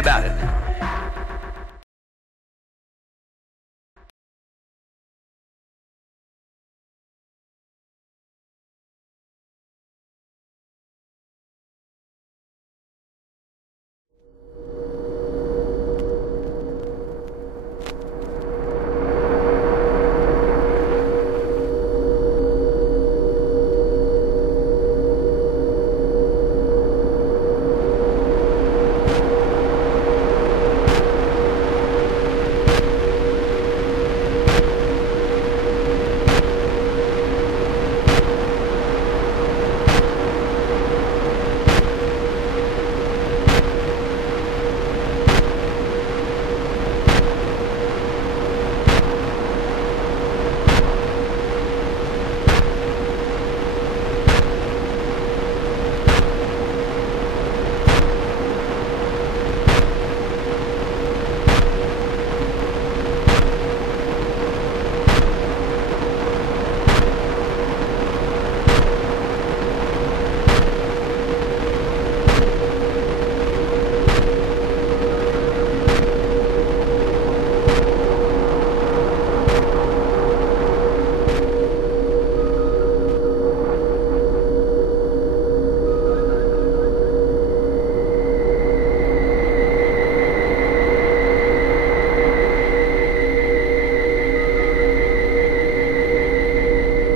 about it.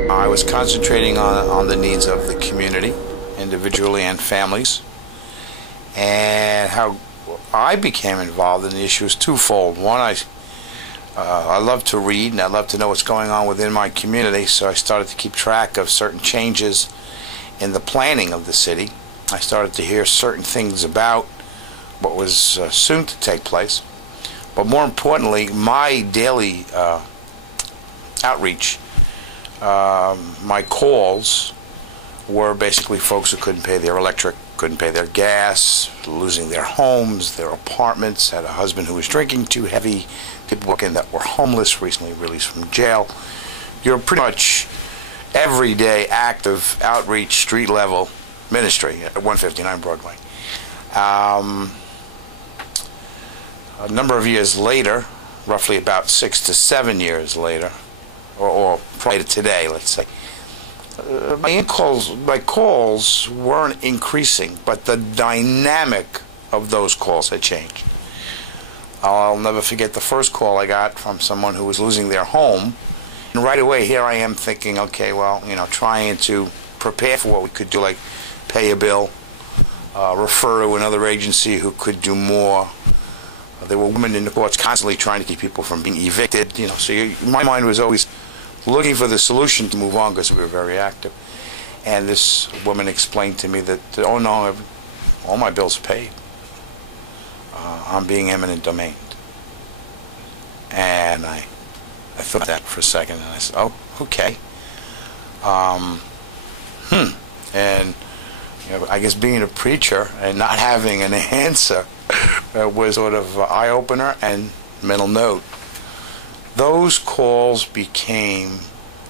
I was concentrating on the needs of the community, individually and families, and how I became involved in the issue is twofold. One, I love to read and I love to know what's going on within my community, so I started to keep track of certain changes in the planning of the city. I started to hear certain things about what was soon to take place, but more importantly, my daily outreach, my calls were basically folks who couldn't pay their electric, couldn't pay their gas, losing their homes, their apartments, had a husband who was drinking too heavy, people walking that were homeless, recently released from jail. You're pretty much everyday active outreach, street level ministry at 159 Broadway. A number of years later, roughly about 6 to 7 years later, or prior to today, let's say, my calls weren't increasing, but the dynamic of those calls had changed. I'll never forget the first call I got from someone who was losing their home, and right away here I am thinking, okay, well, trying to prepare for what we could do, like pay a bill, refer to another agency who could do more. There were women in the courts constantly trying to keep people from being evicted, so my mind was always looking for the solution to move on because we were very active. And this woman explained to me that, oh no, all my bills are paid. I'm being eminent domained. And I thought that for a second, and I said, oh, okay. And I guess being a preacher and not having an answer was sort of an eye-opener and mental note. Those calls became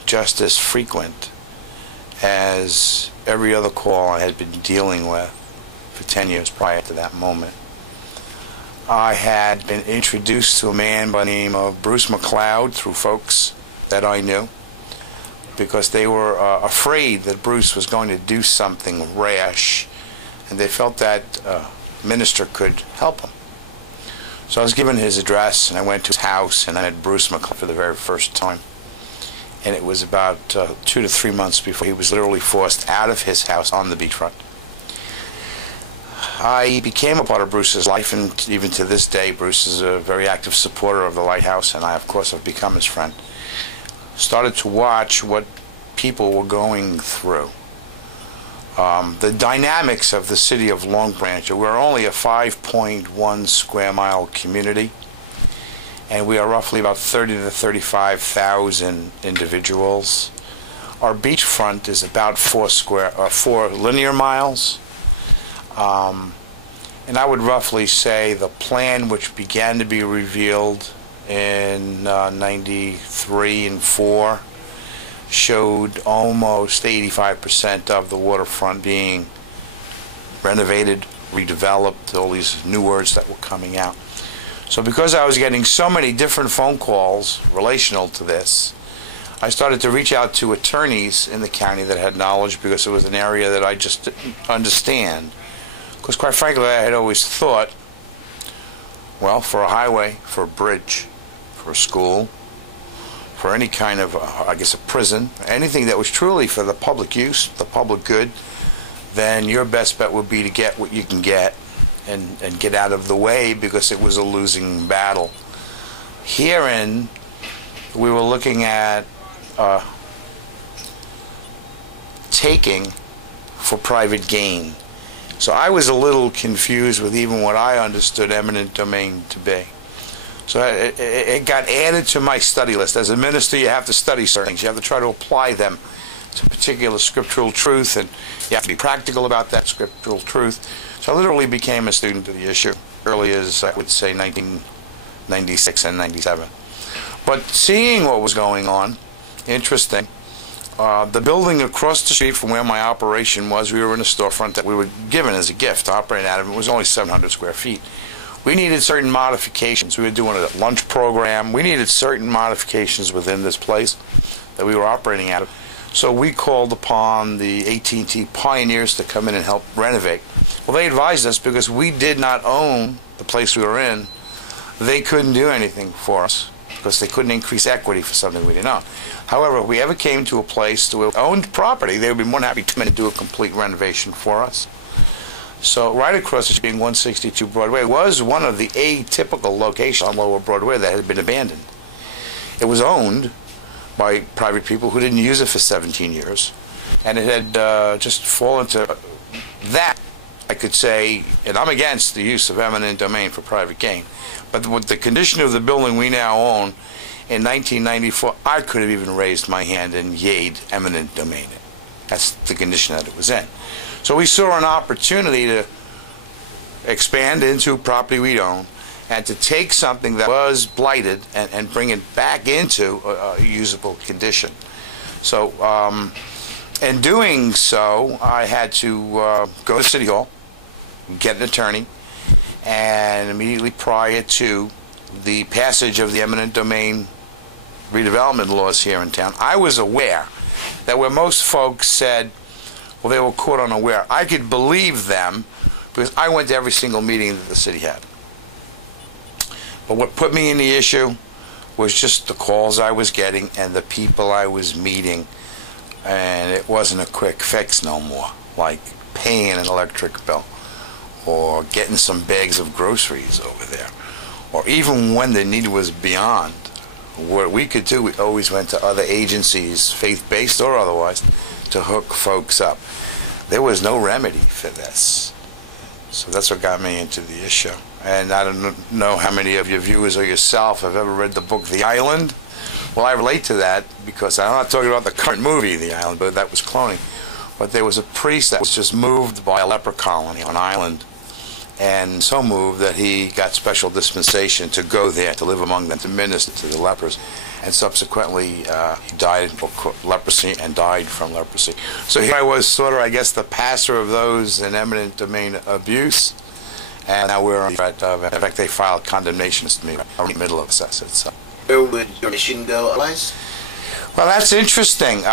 just as frequent as every other call I had been dealing with for 10 years prior to that moment. I had been introduced to a man by the name of Bruce McLeod through folks that I knew, because they were afraid that Bruce was going to do something rash, and they felt that minister could help him. So I was given his address, and I went to his house, and I met Bruce McLeod for the very first time. And it was about 2 to 3 months before he was literally forced out of his house on the beachfront. I became a part of Bruce's life, and even to this day, Bruce is a very active supporter of the Lighthouse, and I, of course, have become his friend. Started to watch what people were going through. The dynamics of the city of Long Branch. We're only a 5.1 square mile community, and we are roughly about 30 to 35,000 individuals. Our beachfront is about 4 linear miles, and I would roughly say the plan, which began to be revealed in 93 and 4, showed almost 85% of the waterfront being renovated, redeveloped, all these new words that were coming out. So because I was getting so many different phone calls relational to this, I started to reach out to attorneys in the county that had knowledge, because it was an area that I just didn't understand. Because quite frankly, I had always thought, well, for a highway, for a bridge, for a school, for any kind of, I guess, a prison, anything that was truly for the public use, the public good, then your best bet would be to get what you can get and get out of the way, because it was a losing battle. Herein, we were looking at taking for private gain. So I was a little confused with even what I understood eminent domain to be. So it got added to my study list. As a minister, you have to study certain things. You have to try to apply them to particular scriptural truth, and you have to be practical about that scriptural truth. So I literally became a student of the issue early as, I would say, 1996 and 97. But seeing what was going on, interesting, the building across the street from where my operation was, we were in a storefront that we were given as a gift to operate out of. It was only 700 square feet. We needed certain modifications. We were doing a lunch program. We needed certain modifications within this place that we were operating out of. So we called upon the AT&T pioneers to come in and help renovate. Well, they advised us, because we did not own the place we were in, they couldn't do anything for us, because they couldn't increase equity for something we didn't own. However, if we ever came to a place to owned property, they would be more than happy to come in and do a complete renovation for us. So right across the street, 162 Broadway was one of the atypical locations on Lower Broadway that had been abandoned. It was owned by private people who didn't use it for 17 years, and it had just fallen to that. I could say, and I'm against the use of eminent domain for private gain, but with the condition of the building we now own, in 1994, I could have even raised my hand and yayed eminent domain it. That's the condition that it was in. So we saw an opportunity to expand into property we own, and to take something that was blighted and bring it back into a usable condition. So in doing so, I had to go to City Hall, get an attorney, and immediately prior to the passage of the eminent domain redevelopment laws here in town, I was aware that where most folks said, well, they were caught unaware, I could believe them, because I went to every single meeting that the city had. But what put me in the issue was just the calls I was getting and the people I was meeting, and it wasn't a quick fix no more, like paying an electric bill or getting some bags of groceries over there, or even when the need was beyond what we could do, we always went to other agencies, faith-based or otherwise, to hook folks up. There was no remedy for this. So that's what got me into the issue. And I don't know how many of your viewers or yourself have ever read the book The Island. Well, I relate to that, because I'm not talking about the current movie, The Island, but that was cloning. But there was a priest that was just moved by a leper colony on an island, and so moved that he got special dispensation to go there, to live among them, to minister to the lepers. And subsequently, he died of leprosy and died from leprosy. So here I was, sort of, I guess, the pastor of those in eminent domain abuse. And now we're on threat of, in fact, they filed condemnations to me right in the middle of this. So. Where would your mission go otherwise? Well, that's interesting.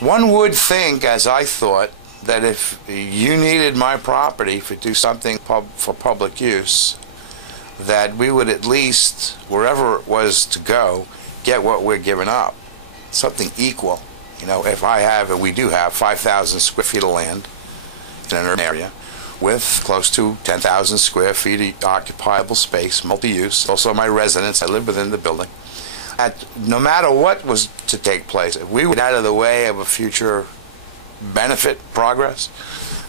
One would think, as I thought, that if you needed my property to do something for public use, that we would at least, wherever it was to go, get what we're giving up, something equal. You know, if I have, and we do have, 5,000 square feet of land in an urban area, with close to 10,000 square feet of occupiable space, multi-use, also my residence, I live within the building. No matter what was to take place, if we were out of the way of a future benefit, progress,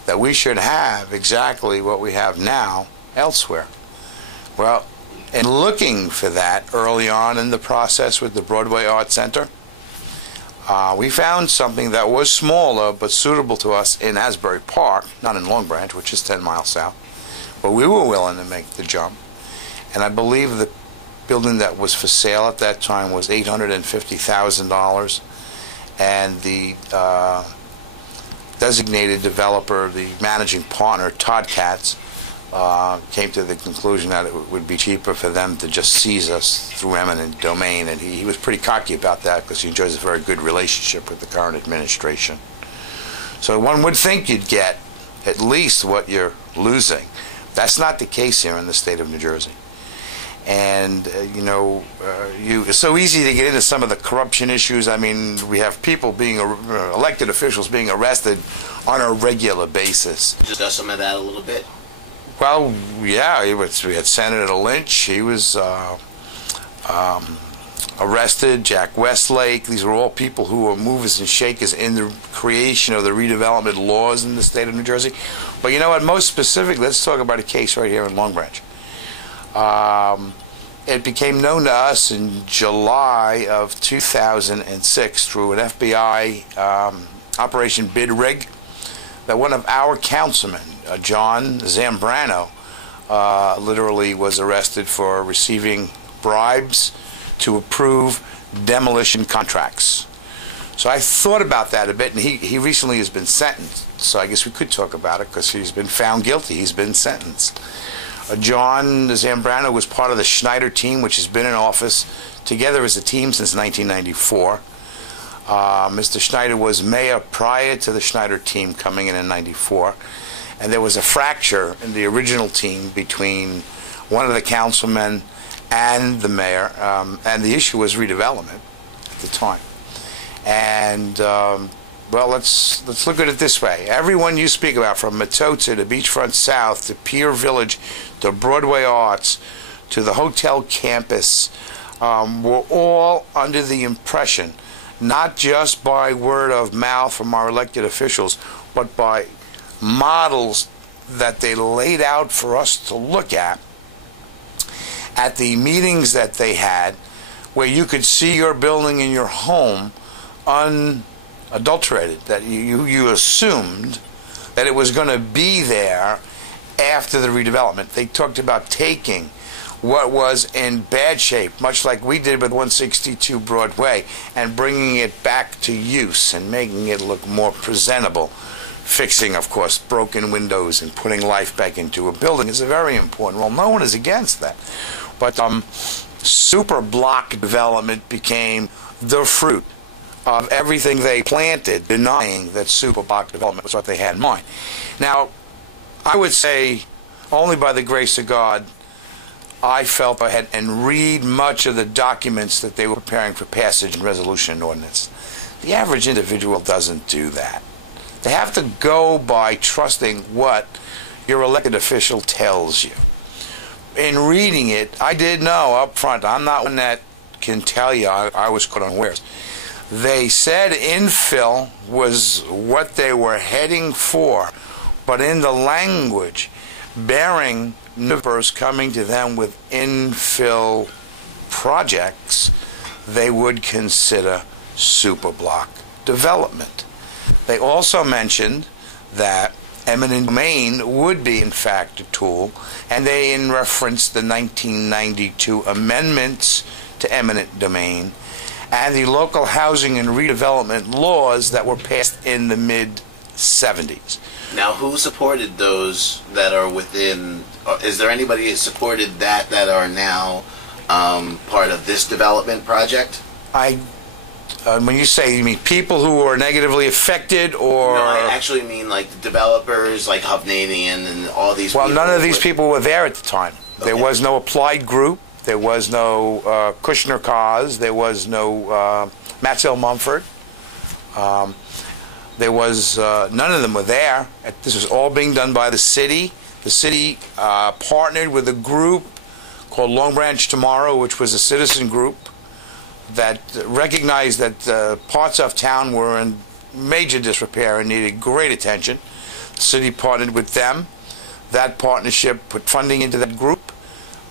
that we should have exactly what we have now elsewhere. Well, in looking for that early on in the process with the Broadway Art Center, we found something that was smaller but suitable to us in Asbury Park, not in Long Branch, which is 10 miles south. But we were willing to make the jump. And I believe the building that was for sale at that time was $850,000. And the designated developer, the managing partner, Todd Katz, came to the conclusion that it would be cheaper for them to just seize us through eminent domain, and he was pretty cocky about that because he enjoys a very good relationship with the current administration. So one would think you'd get at least what you're losing. That's not the case here in the state of New Jersey. And, it's so easy to get into some of the corruption issues. I mean, we have people being, elected officials being arrested on a regular basis. Discuss some of that a little bit. Well, yeah, we had Senator Lynch. He was arrested. Jack Westlake. These were all people who were movers and shakers in the creation of the redevelopment laws in the state of New Jersey. But you know what? Most specifically, let's talk about a case right here in Long Branch. It became known to us in July of 2006 through an FBI Operation Bid Rig that one of our councilmen, John Zambrano, literally was arrested for receiving bribes to approve demolition contracts. So I thought about that a bit, and he recently has been sentenced. So I guess we could talk about it because he's been found guilty. He's been sentenced. John Zambrano was part of the Schneider team, which has been in office together as a team since 1994. Mr. Schneider was mayor prior to the Schneider team coming in '94. And there was a fracture in the original team between one of the councilmen and the mayor, and the issue was redevelopment at the time. And well, let's look at it this way. Everyone you speak about, from Matocha to Beachfront South to Pier Village to Broadway Arts to the hotel campus, were all under the impression, not just by word of mouth from our elected officials, but by models that they laid out for us to look at the meetings that they had, where you could see your building in your home unadulterated, that you assumed that it was going to be there after the redevelopment. They talked about taking what was in bad shape, much like we did with 162 Broadway, and bringing it back to use and making it look more presentable. Fixing, of course, broken windows and putting life back into a building is a very important role. No one is against that. But super block development became the fruit of everything they planted, denying that super block development was what they had in mind. Now, I would say, only by the grace of God, I felt I had and read much of the documents that they were preparing for passage and resolution and ordinance. The average individual doesn't do that. They have to go by trusting what your elected official tells you. In reading it, I did know up front, I'm not one that can tell you I was caught unawares. They said infill was what they were heading for, but in the language, bearing developers coming to them with infill projects, they would consider superblock development. They also mentioned that eminent domain would be, in fact, a tool, and they referenced the 1992 amendments to eminent domain and the local housing and redevelopment laws that were passed in the mid-'70s. Now, who supported those that are within? Is there anybody that supported that are now part of this development project? When you say, you mean people who were negatively affected, or? No, I actually mean like the developers, like Hovnanian and all these well, people. Well, none of these people were there at the time. Okay. There was no applied group. There was no Kushner Cause. There was no Matzel Mumford. There was, none of them were there. This was all being done by the city. The city partnered with a group called Long Branch Tomorrow, which was a citizen group that recognized that parts of town were in major disrepair and needed great attention. The city partnered with them. That partnership put funding into that group.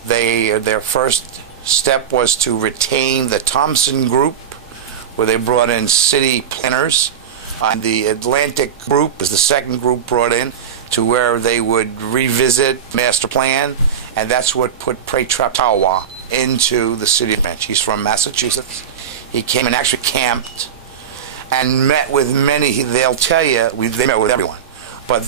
Their first step was to retain the Thompson Group, where they brought in city planners. And the Atlantic Group was the second group brought in, to where they would revisit master plan, and that's what put Pretratawa into the city of Branch. He's from Massachusetts. He came and actually camped and met with many. They'll tell you, they met with everyone. But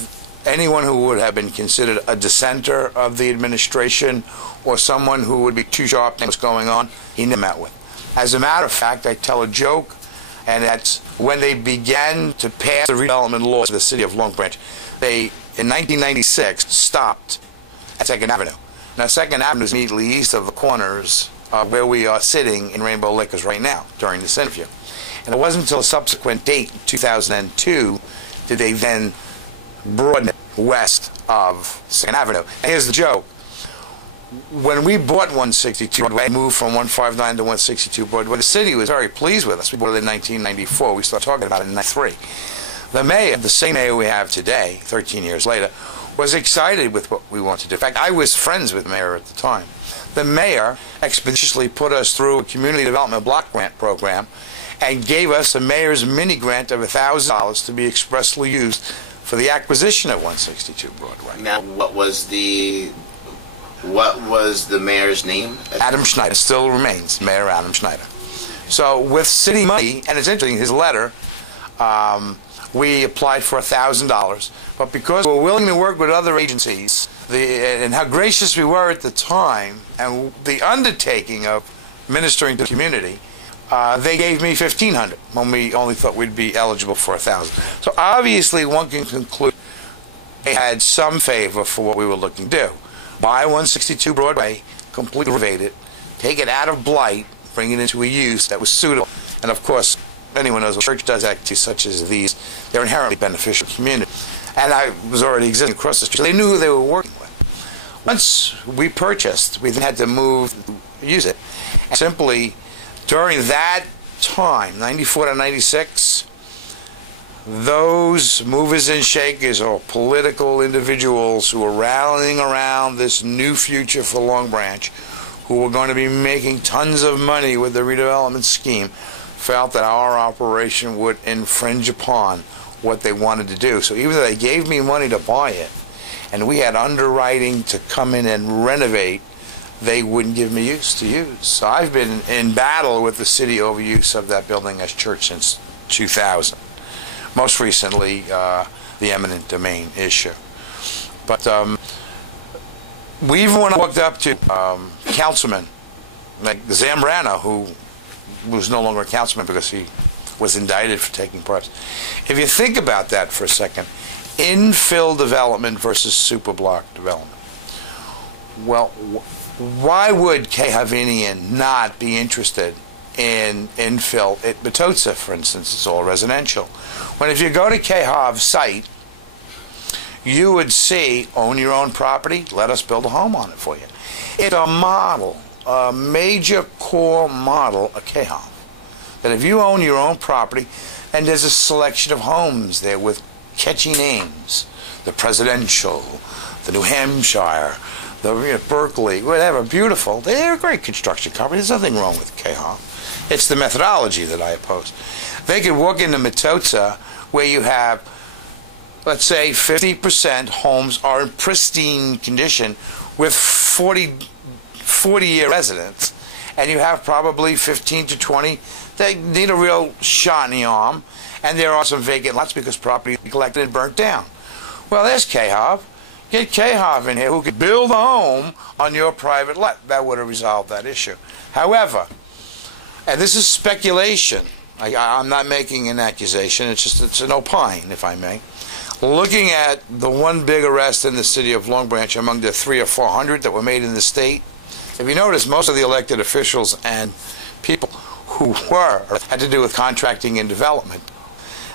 anyone who would have been considered a dissenter of the administration or someone who would be too sharp to know what's going on, he never met with. As a matter of fact, I tell a joke, and that's when they began to pass the redevelopment laws of the city of Long Branch, they, in 1996, stopped at 2nd Avenue. Now, 2nd Avenue is immediately east of the corners where we are sitting in Rainbow Liquors right now during this interview. And it wasn't until a subsequent date, 2002, did they then broaden it west of 2nd Avenue. And here's the joke. When we bought 162 Broadway, moved from 159 to 162 Broadway, the city was very pleased with us. We bought it in 1994. We started talking about it in 93. The mayor, the same mayor we have today, 13 years later, was excited with what we wanted to do. In fact, I was friends with the mayor at the time. The mayor expeditiously put us through a community development block grant program and gave us a mayor's mini grant of $1,000 to be expressly used for the acquisition of 162 Broadway. Now, what was the mayor's name? Adam Schneider. Still remains Mayor Adam Schneider. So with city money, and it's interesting, his letter, we applied for $1,000, but because we were willing to work with other agencies, and how gracious we were at the time, and the undertaking of ministering to the community, they gave me $1,500 when we only thought we'd be eligible for $1,000. So obviously one can conclude they had some favor for what we were looking to do. Buy 162 Broadway, completely renovate it, take it out of blight, bring it into a use that was suitable. And of course, anyone knows what church does activities such as these, they're inherently beneficial to the community. And I was already existing across the street, so they knew who they were working with. Once we purchased, we then had to move, use it. And simply, during that time, 94 to 96, those movers and shakers or political individuals who were rallying around this new future for Long Branch, who were going to be making tons of money with the redevelopment scheme, felt that our operation would infringe upon what they wanted to do. So even though they gave me money to buy it, and we had underwriting to come in and renovate, they wouldn't give me use to use. So I've been in battle with the city over use of that building as church since 2000. Most recently, the eminent domain issue. But we even when I walked up to councilmen, like Zambrano, who was no longer a councilman because he was indicted for taking bribes. If you think about that for a second, infill development versus superblock development. Well, why would Kehavinian not be interested in infill at Metosa, for instance? It's all residential. When if you go to Kehav's site, you would see, own your own property, let us build a home on it for you. It's a model, a major core model of Kehav. That if you own your own property, and there's a selection of homes there with catchy names, the Presidential, the New Hampshire, the Berkeley, whatever, beautiful. They're a great construction company. There's nothing wrong with Kehav. It's the methodology that I oppose. They could walk into Metosa where you have, let's say, 50% homes are in pristine condition with 40-year residents, and you have probably 15 to 20 that need a real shot in the arm, and there are some vacant lots because property collected and burnt down. Well, there's Kehav. Get Kehav in here who could build a home on your private lot. That would have resolved that issue. However, and this is speculation, I'm not making an accusation, it's an opine, if I may. Looking at the one big arrest in the city of Long Branch among the 300 or 400 that were made in the state, if you notice, most of the elected officials and people who had to do with contracting and development.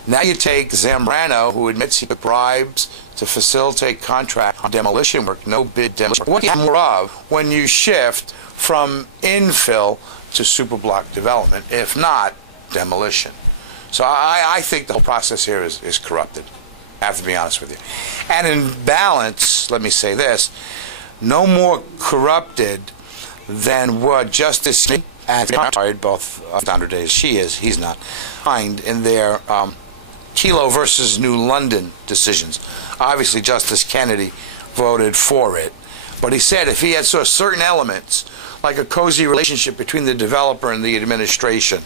Now you take Zambrano, who admits he took bribes to facilitate contract on demolition work, no bid demolition work. What do you have more of when you shift from infill to superblock development, if not demolition? So I think the whole process here is corrupted. I have to be honest with you. And in balance, let me say this, no more corrupted than what Justice and both founder days, she is, he's not, find in their Kelo versus New London decisions. Obviously, Justice Kennedy voted for it, But he said if he had saw certain elements, like a cozy relationship between the developer and the administration,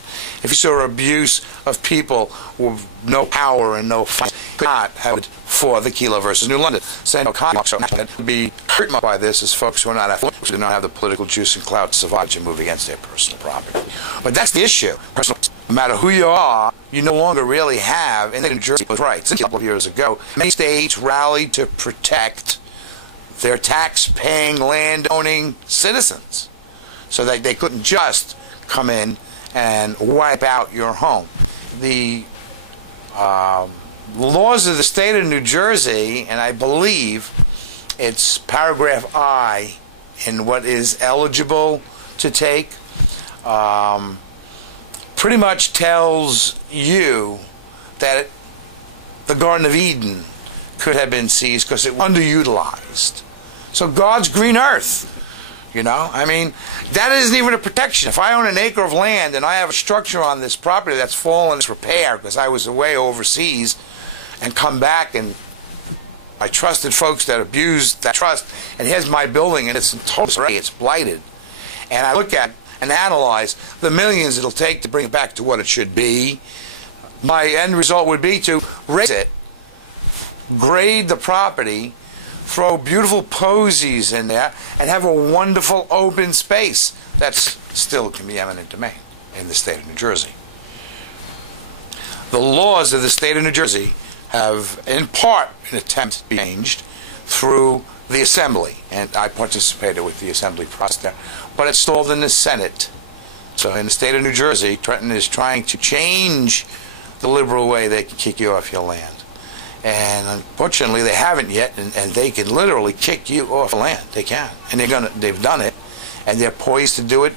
if he saw abuse of people with no power and no fight, he could not have it for the Kilo versus New London. Saying no contracts would be hurt by this as folks who are not affluent, who do not have the political juice and clout to survive and move against their personal property. But that's the issue. No matter who you are, you no longer really have, in New Jersey was rights. A couple of years ago, many states rallied to protect their tax-paying, land-owning citizens, so that they couldn't just come in and wipe out your home. The laws of the state of New Jersey, and I believe it's paragraph I in what is eligible to take, pretty much tells you that the Garden of Eden could have been seized because it was underutilized. So God's green earth, you know, I mean, that isn't even a protection. If I own an acre of land and I have a structure on this property that's fallen in repair because I was away overseas and come back and I trusted folks that abused that trust, and here's my building and it's in total array, it's blighted, and I look at and analyze the millions it'll take to bring it back to what it should be, my end result would be to raise it, grade the property, throw beautiful posies in there, and have a wonderful open space that's still can be eminent domain in the state of New Jersey. The laws of the state of New Jersey have, in part, an attempt to be changed through the Assembly, and I participated with the Assembly process there, but it's stalled in the Senate. So in the state of New Jersey, Trenton is trying to change the liberal way they can kick you off your land. And unfortunately, they haven't yet, and they can literally kick you off land. They can, and they've done it, and they're poised to do it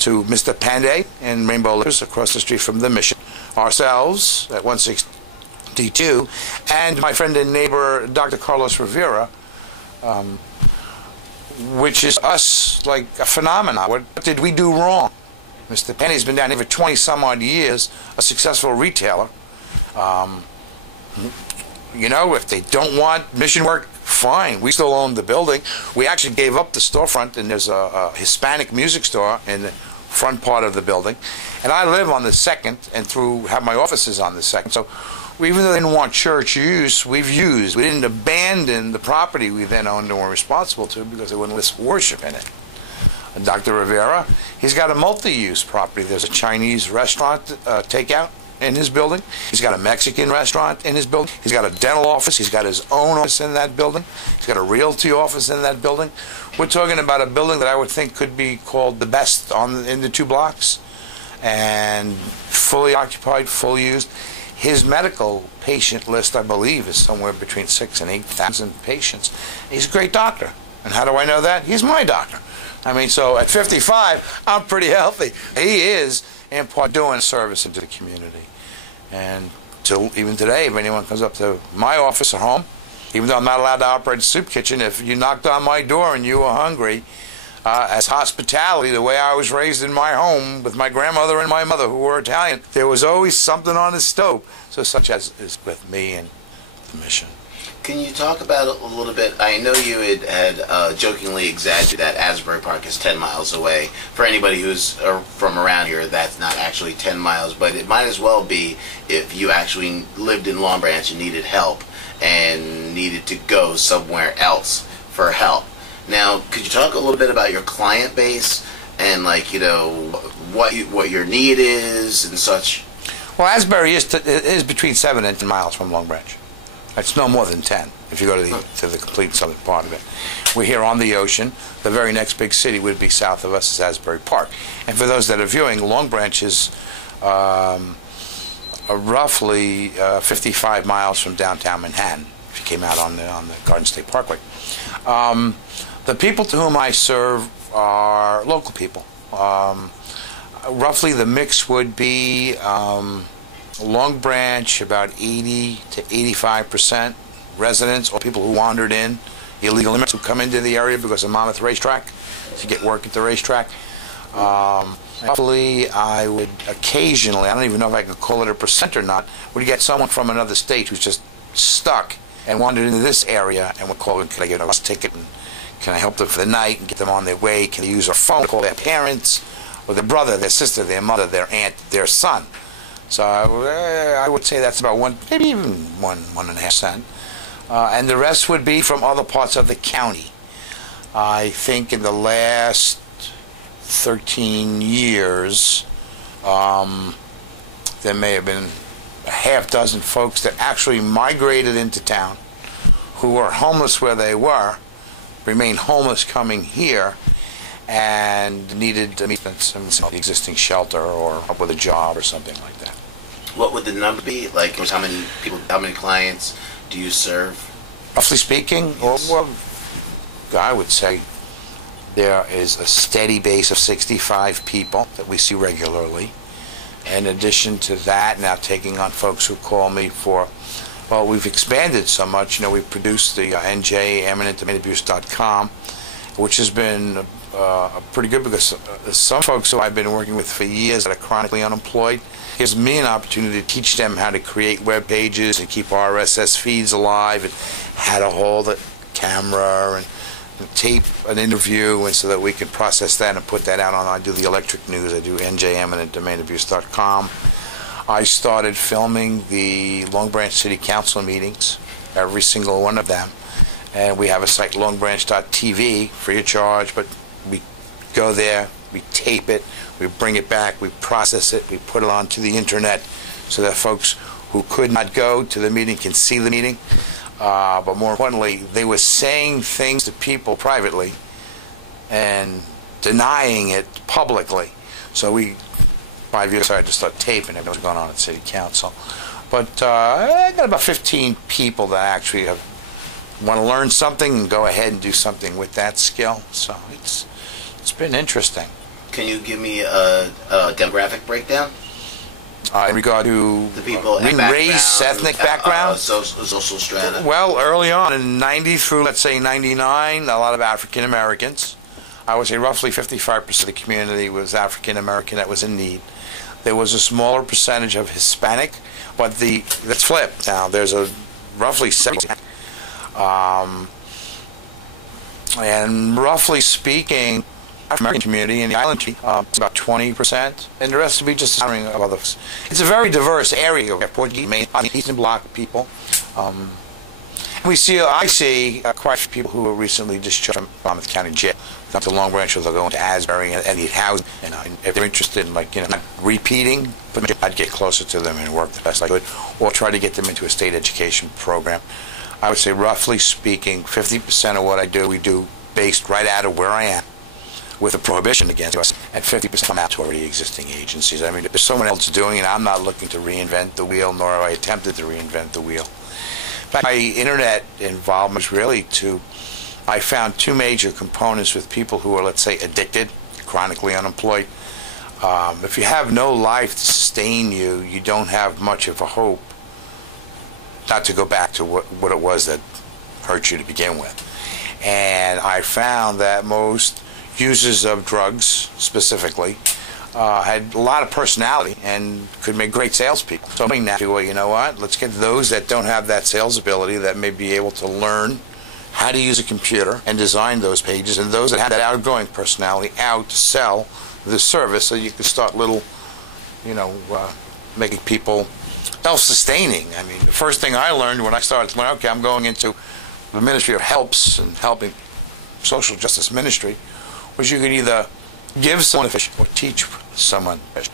to Mr. Panday in Rainbow Liquors across the street from the Mission, ourselves at 162, and my friend and neighbor, Dr. Carlos Rivera, which is us like a phenomenon. What did we do wrong? Mr. Pandy's been down here for 20 some odd years, a successful retailer. You know, if they don't want mission work, fine. We still own the building. We actually gave up the storefront, and there's a Hispanic music store in the front part of the building. And I live on the second, and have my offices on the second. So even though they didn't want church use, we've used. We didn't abandon the property we then owned and were responsible to because they wouldn't list worship in it. And Dr. Rivera, he's got a multi-use property. There's a Chinese restaurant takeout in his building. He's got a Mexican restaurant in his building. He's got a dental office. He's got his own office in that building. He's got a realty office in that building. We're talking about a building that I would think could be called the best in the 2 blocks, and fully occupied, fully used. His medical patient list, I believe, is somewhere between 6,000 and 8,000 patients. He's a great doctor. And how do I know that? He's my doctor. I mean, so at 55, I'm pretty healthy. He is, in part, doing service into the community. And even today, if anyone comes up to my office at home, even though I'm not allowed to operate a soup kitchen, if you knocked on my door and you were hungry, as hospitality, the way I was raised in my home with my grandmother and my mother, who were Italian, there was always something on the stove. So such as is with me and the mission. Can you talk about it a little bit? I know you had jokingly exaggerated that Asbury Park is 10 miles away. For anybody who's from around here, that's not actually 10 miles, but it might as well be if you actually lived in Long Branch and needed help and needed to go somewhere else for help. Now, could you talk a little bit about your client base and, like, you know, what your need is and such? Well, Asbury is between 7 and 10 miles from Long Branch. It's no more than 10 if you go to the complete southern part of it. We're here on the ocean. The very next big city would be south of us is Asbury Park. And for those that are viewing, Long Branch is roughly 55 miles from downtown Manhattan if you came out on the Garden State Parkway. The people to whom I serve are local people. Roughly the mix would be Long Branch, about 80 to 85% residents or people who wandered in, illegal immigrants who come into the area because of Monmouth Racetrack to get work at the racetrack. Roughly, I would occasionally, I don't even know if I could call it a percent or not, would get someone from another state who's just stuck and wandered into this area and would call and could I get a bus ticket and Can I help them for the night and get them on their way? Can I use our phone to call their parents, or their brother, their sister, their mother, their aunt, their son? So I would say that's about one, maybe even 1.5%. And the rest would be from other parts of the county. I think in the last 13 years, there may have been a half dozen folks that actually migrated into town, who were homeless where they were, remained homeless coming here, and needed to meet some existing shelter or up with a job or something like that. What would the number be? Like, how many people, how many clients do you serve? Roughly speaking, Yes. well, I would say there is a steady base of 65 people that we see regularly. In addition to that, now taking on folks who call me for, well, we've expanded so much. You know, we've produced the NJ, Eminent, which has been pretty good, because some folks who I've been working with for years that are chronically unemployed, gives me an opportunity to teach them how to create web pages and keep RSS feeds alive, and how to hold a camera and tape an interview, and so that we can process that and put that out on. I do the electric news. I do NJEminent.com. I started filming the Long Branch City Council meetings, every single one of them, and we have a site, longbranch.tv, free of charge, but we go there, we tape it, we bring it back, we process it, we put it onto the internet, so that folks who could not go to the meeting can see the meeting. But more importantly, they were saying things to people privately and denying it publicly. So 5 years ago, I decided to start taping it. It was going on at City Council. But I got about 15 people that actually want to learn something and go ahead and do something with that skill. So it's been interesting. Can you give me a demographic breakdown? In regard to the people, race, ethnic background? Social strata? Well, early on, in 90 through, let's say, 99, a lot of African Americans. I would say roughly 55% of the community was African American that was in need. There was a smaller percentage of Hispanic, but let's flip now. There's a roughly 70%. And roughly speaking, African American community in the island, it's about 20%, and the rest would be just a of others. It's a very diverse area. We have Portuguese, main, Eastern Bloc people. I see quite a few people who were recently discharged from Monmouth County Jail. Not to Long Branch, or they'll go into Asbury and need housing. And if they're interested in, not repeating, but I'd get closer to them and work the best I could, or try to get them into a state education program. I would say, roughly speaking, 50% of what I do, we do based right out of where I am, with a prohibition against us, and 50% come out to already existing agencies. I mean, there's someone else doing it. I'm not looking to reinvent the wheel, nor have I attempted to reinvent the wheel. My internet involvement was really I found two major components with people who are, let's say, addicted, chronically unemployed. If you have no life to sustain you, you don't have much of a hope not to go back to what it was that hurt you to begin with. And I found that most users of drugs, specifically, had a lot of personality and could make great salespeople. So I now well, you know what? Let's get those that don't have that sales ability, that may be able to learn how to use a computer and design those pages, and those that have that outgoing personality out to sell the service, so you can start little, making people self-sustaining. I mean, the first thing I learned when I started, okay, I'm going into the Ministry of Helps and helping social justice ministry, was you could either give someone a fish or teach someone fish.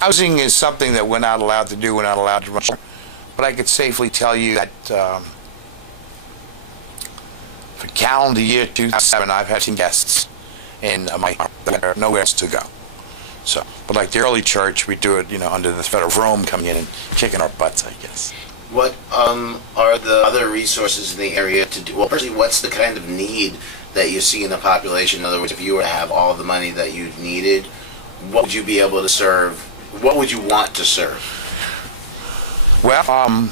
Housing is something that we're not allowed to do, we're not allowed to run. But I could safely tell you that for calendar year 2007, I've had 10 guests in my nowhere else to go. So, but like the early church, we do it, under the threat of Rome coming in and kicking our butts, I guess. What are the other resources in the area to do? Well, personally, what's the kind of need that you see in the population? In other words, if you were to have all the money that you needed, what would you be able to serve? What would you want to serve? Well,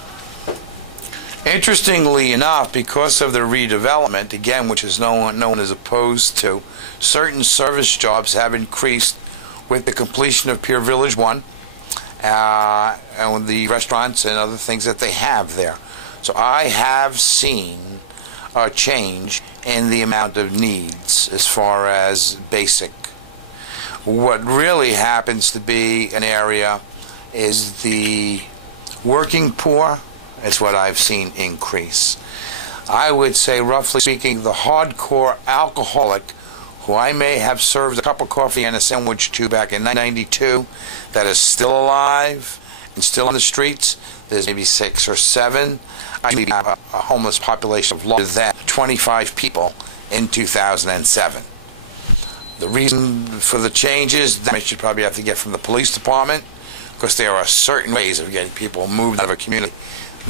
interestingly enough, because of the redevelopment, again, which is no one is opposed to, certain service jobs have increased with the completion of Pier Village 1 and with the restaurants and other things that they have there. So I have seen change in the amount of needs as far as basic. What really happens to be an area is the working poor is what I've seen increase. I would say, roughly speaking, the hardcore alcoholic who I may have served a cup of coffee and a sandwich to back in 1992 that is still alive and still on the streets, there's maybe 6 or 7. I believe we have a homeless population of larger than 25 people in 2007. The reason for the changes, that you probably have to get from the police department, because there are certain ways of getting people moved out of a community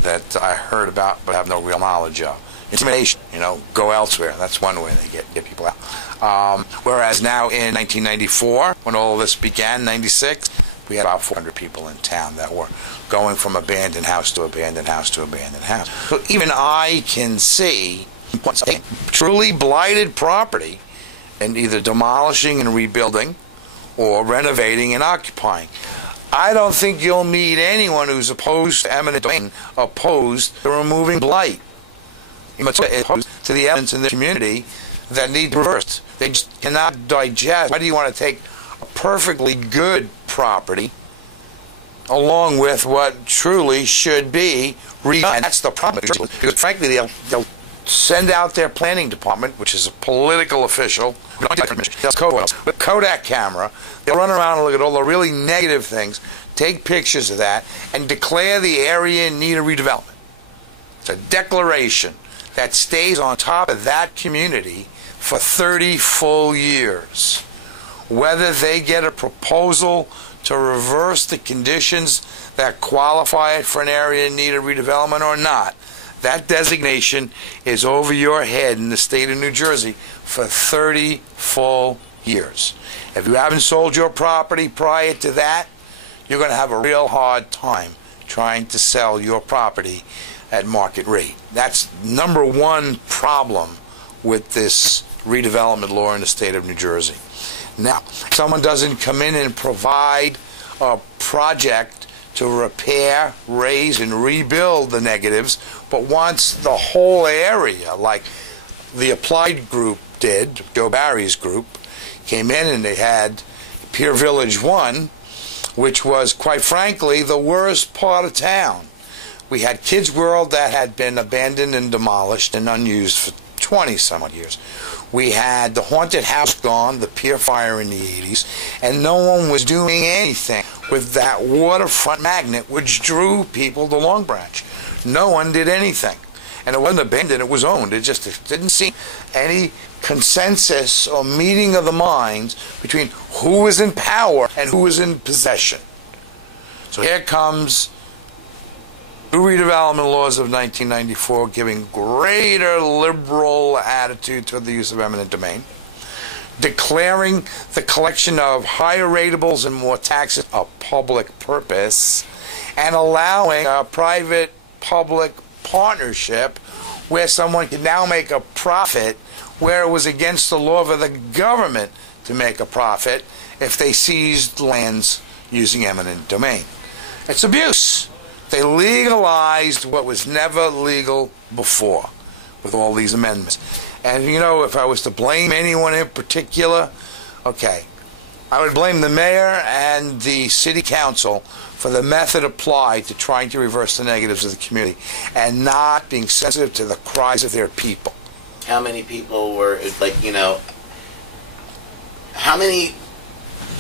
that I heard about but have no real knowledge of. Intimidation, go elsewhere. That's one way they get people out. Whereas now in 1994, when all of this began, 96, we had about 400 people in town that were going from abandoned house to abandoned house to abandoned house. So even I can see truly blighted property and either demolishing and rebuilding or renovating and occupying. I don't think you'll meet anyone who's opposed to eminent domain opposed to removing blight. Opposed to the elements in the community that need to be reversed. They just cannot digest. Why do you want to take a perfectly good property along with what truly should be redone? And that's the problem. Because frankly, they'll send out their planning department, which is a political official, with Kodak camera. They'll run around and look at all the really negative things, take pictures of that, and declare the area in need of redevelopment. It's a declaration that stays on top of that community for 30 full years. Whether they get a proposal to reverse the conditions that qualify it for an area in need of redevelopment or not, that designation is over your head in the state of New Jersey for 30 full years. If you haven't sold your property prior to that, you're going to have a real hard time trying to sell your property at market rate. That's number one problem with this redevelopment law in the state of New Jersey. Now, if someone doesn't come in and provide a project to repair, raise, and rebuild the negatives, but wants the whole area, like the Applied group did, Joe Barry's group, came in and they had Pier Village 1, which was, quite frankly, the worst part of town. We had Kids World that had been abandoned and demolished and unused for 20-some-odd years. We had the haunted house gone, the pier fire in the 80s, and no one was doing anything with that waterfront magnet which drew people to Long Branch. No one did anything. And it wasn't abandoned, it was owned. It didn't seem any consensus or meeting of the minds between who was in power and who was in possession. So here comes new redevelopment laws of 1994 giving greater liberal attitude to the use of eminent domain, declaring the collection of higher ratables and more taxes a public purpose, and allowing a private-public partnership where someone can now make a profit where it was against the law for the government to make a profit if they seized lands using eminent domain. It's abuse. They legalized what was never legal before with all these amendments. And if I was to blame anyone in particular, okay, I would blame the mayor and the city council for the method applied to trying to reverse the negatives of the community and not being sensitive to the cries of their people. How many people were,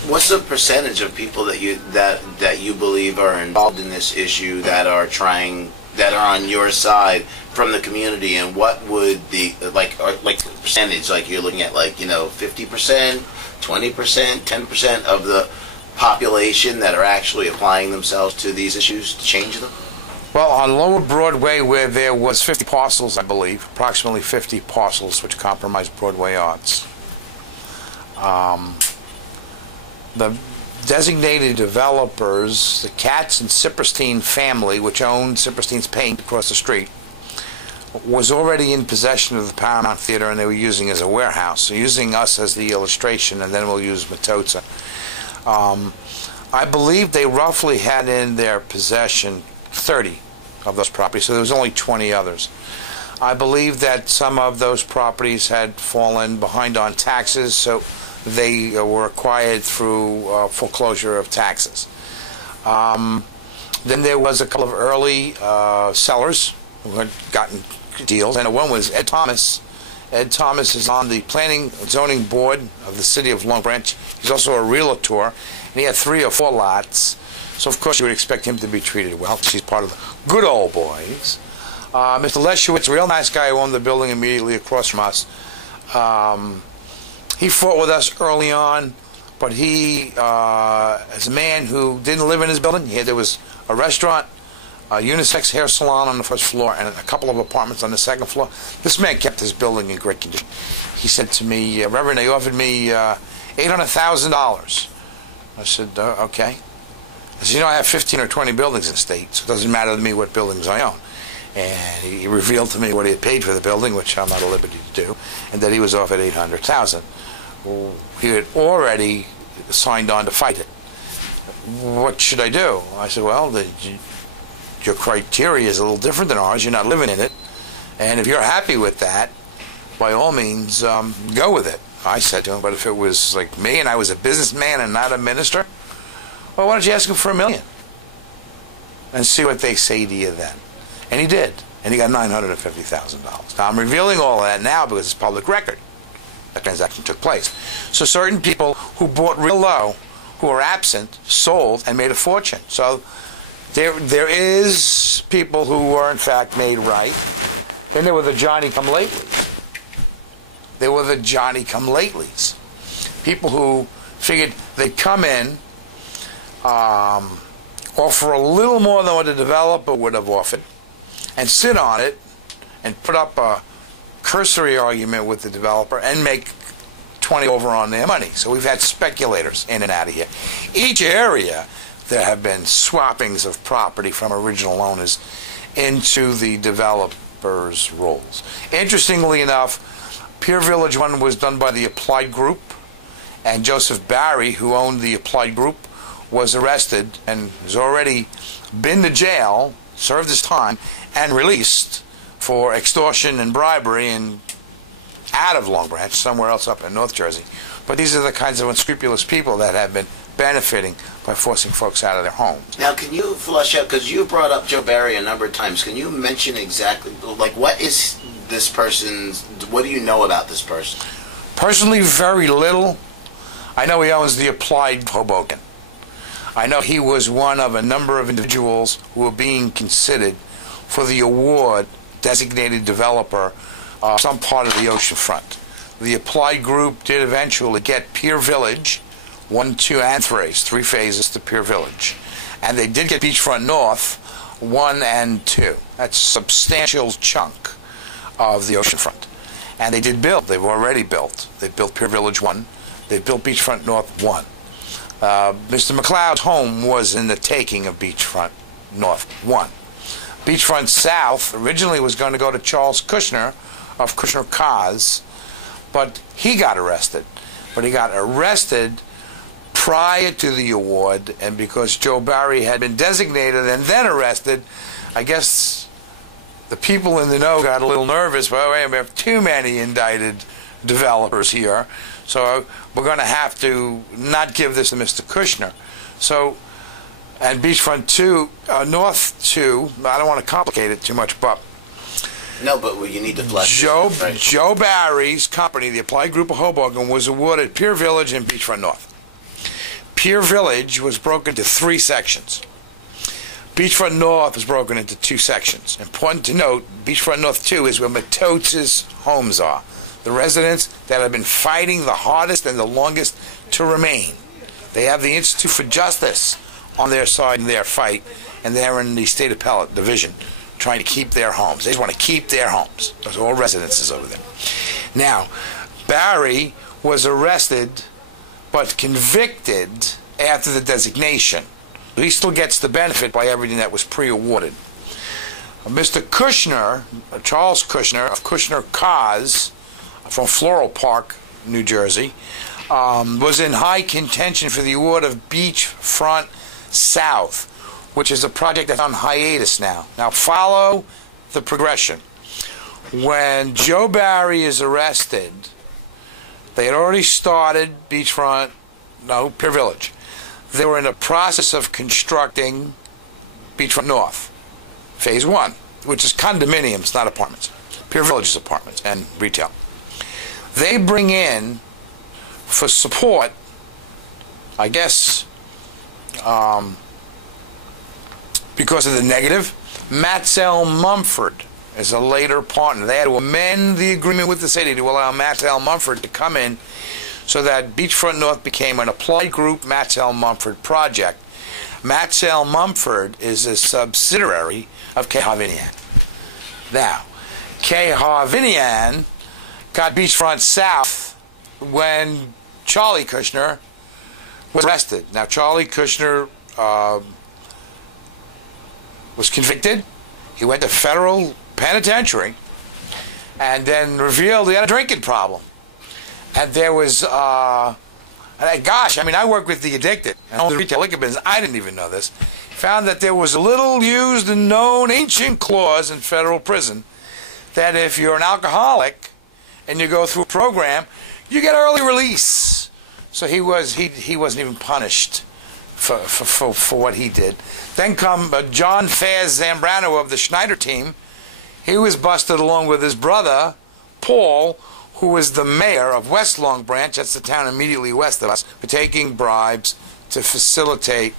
what's the percentage of people that you believe are involved in this issue that are on your side from the community, and what would the percentage, like you're looking at 50%, 20%, 10% of the population that are actually applying themselves to these issues to change them? Well, on Lower Broadway, where there was 50 parcels, I believe, approximately 50 parcels which compromised Broadway Arts, the designated developers, the Katz and Sipperstein family, which owned Sipperstein's Paint across the street, was already in possession of the Paramount Theater, and they were using it as a warehouse. So using us as the illustration, and then we'll use Matoza. I believe they roughly had in their possession 30 of those properties, so there was only 20 others. I believe that some of those properties had fallen behind on taxes, so they were acquired through foreclosure of taxes. Then there was a couple of early sellers who had gotten deals, and one was Ed Thomas. Ed Thomas is on the Planning and Zoning Board of the City of Long Branch. He's also a realtor, and he had 3 or 4 lots. So, of course, you would expect him to be treated well. He's part of the good old boys. Mr. Leschowitz, a real nice guy who owned the building immediately across from us. He fought with us early on, but he is a man who didn't live in his building. There was a restaurant, a unisex hair salon on the first floor, and a couple of apartments on the second floor. This man kept his building in great condition. He said to me, Reverend, they offered me $800,000. I said, okay. I said, I have 15 or 20 buildings in the state, so it doesn't matter to me what buildings I own. And he revealed to me what he had paid for the building, which I'm not at liberty to do, and that he was offered $800,000. Well, he had already signed on to fight it. What should I do? I said, well, your criteria is a little different than ours. You're not living in it. And if you're happy with that, by all means, go with it. I said to him, but if it was like me and I was a businessman and not a minister, well, why don't you ask him for $1 million and see what they say to you then? And he did. And he got $950,000. Now, I'm revealing all of that now because it's public record. That transaction took place. So certain people who bought real low, who were absent, sold and made a fortune. So there is people who were, in fact, made right. Then there were the Johnny-come-latelys. There were the Johnny-come-latelys. People who figured they'd come in, offer a little more than what the developer would have offered, and sit on it and put up a cursory argument with the developer and make 20 over on their money. So we've had speculators in and out of here. Each area, there have been swappings of property from original owners into the developers' roles. Interestingly enough, Pier Village 1 was done by the Applied Group, and Joseph Barry, who owned the Applied Group, was arrested and has already been to jail, served his time, and released for extortion and bribery and out of Long Branch, somewhere else up in North Jersey. But these are the kinds of unscrupulous people that have been benefiting by forcing folks out of their homes. Now, can you flush out, because you brought up Joe Barry a number of times, can you mention exactly, like, what is this person's, what do you know about this person? Personally, very little. I know he owns the Applied Hoboken. I know he was one of a number of individuals who were being considered for the award designated developer some part of the ocean front. The Applied Group did eventually get Pier Village 1, 2, and 3 phases to Pier Village. And they did get Beachfront North 1 and 2. That's a substantial chunk of the ocean front. And they did build. They've already built. They built Pier Village 1. They built Beachfront North 1. Mr. McLeod's home was in the taking of Beachfront North 1. Beachfront South originally was going to go to Charles Kushner of Kushner Cars, but he got arrested. But he got arrested prior to the award, and because Joe Barry had been designated and then arrested, I guess the people in the know got a little nervous. Well, wait, we have too many indicted developers here, so we're going to have to not give this to Mr. Kushner. So, and Beachfront 2, North 2, I don't want to complicate it too much, but no, but you need to flesh Joe Barry's company, the Applied Group of Hoboken, was awarded Pier Village and Beachfront North. Pier Village was broken into 3 sections. Beachfront North was broken into 2 sections. Important to note, Beachfront North 2 is where Matotes' homes are. The residents that have been fighting the hardest and the longest to remain. They have the Institute for Justice on their side in their fight, and they're in the State Appellate Division trying to keep their homes. They just want to keep their homes. Those are all residences over there. Now, Barry was arrested but convicted after the designation. He still gets the benefit by everything that was pre-awarded. Mr. Kushner, Charles Kushner of Kushner Cars from Floral Park, New Jersey, was in high contention for the award of Beachfront South, which is a project that's on hiatus now. Now follow the progression. when Joe Barry is arrested, they had already started Pier Village. They were in the process of constructing Beachfront North, Phase 1, which is condominiums, not apartments. Pier Village is apartments and retail. They bring in, for support, I guess, because of the negative, Matsell Mumford as a later partner. They had to amend the agreement with the city to allow Matsell Mumford to come in so that Beachfront North became an applied group Matsell Mumford project. Matsell Mumford is a subsidiary of K. Hovnanian. Now, K. Hovnanian got Beachfront South when Charlie Kushner was arrested. Now, Charlie Kushner was convicted. He went to federal penitentiary and then revealed he had a drinking problem. And there was, I work with the addicted and own the retail liquor business. I didn't even know this. Found that there was a little used and known ancient clause in federal prison that if you're an alcoholic and you go through a program, you get early release. So he wasn't even punished for what he did. Then come John Faz Zambrano of the Schneider team. He was busted along with his brother, Paul, who was the mayor of West Long Branch, that's the town immediately west of us, for taking bribes to facilitate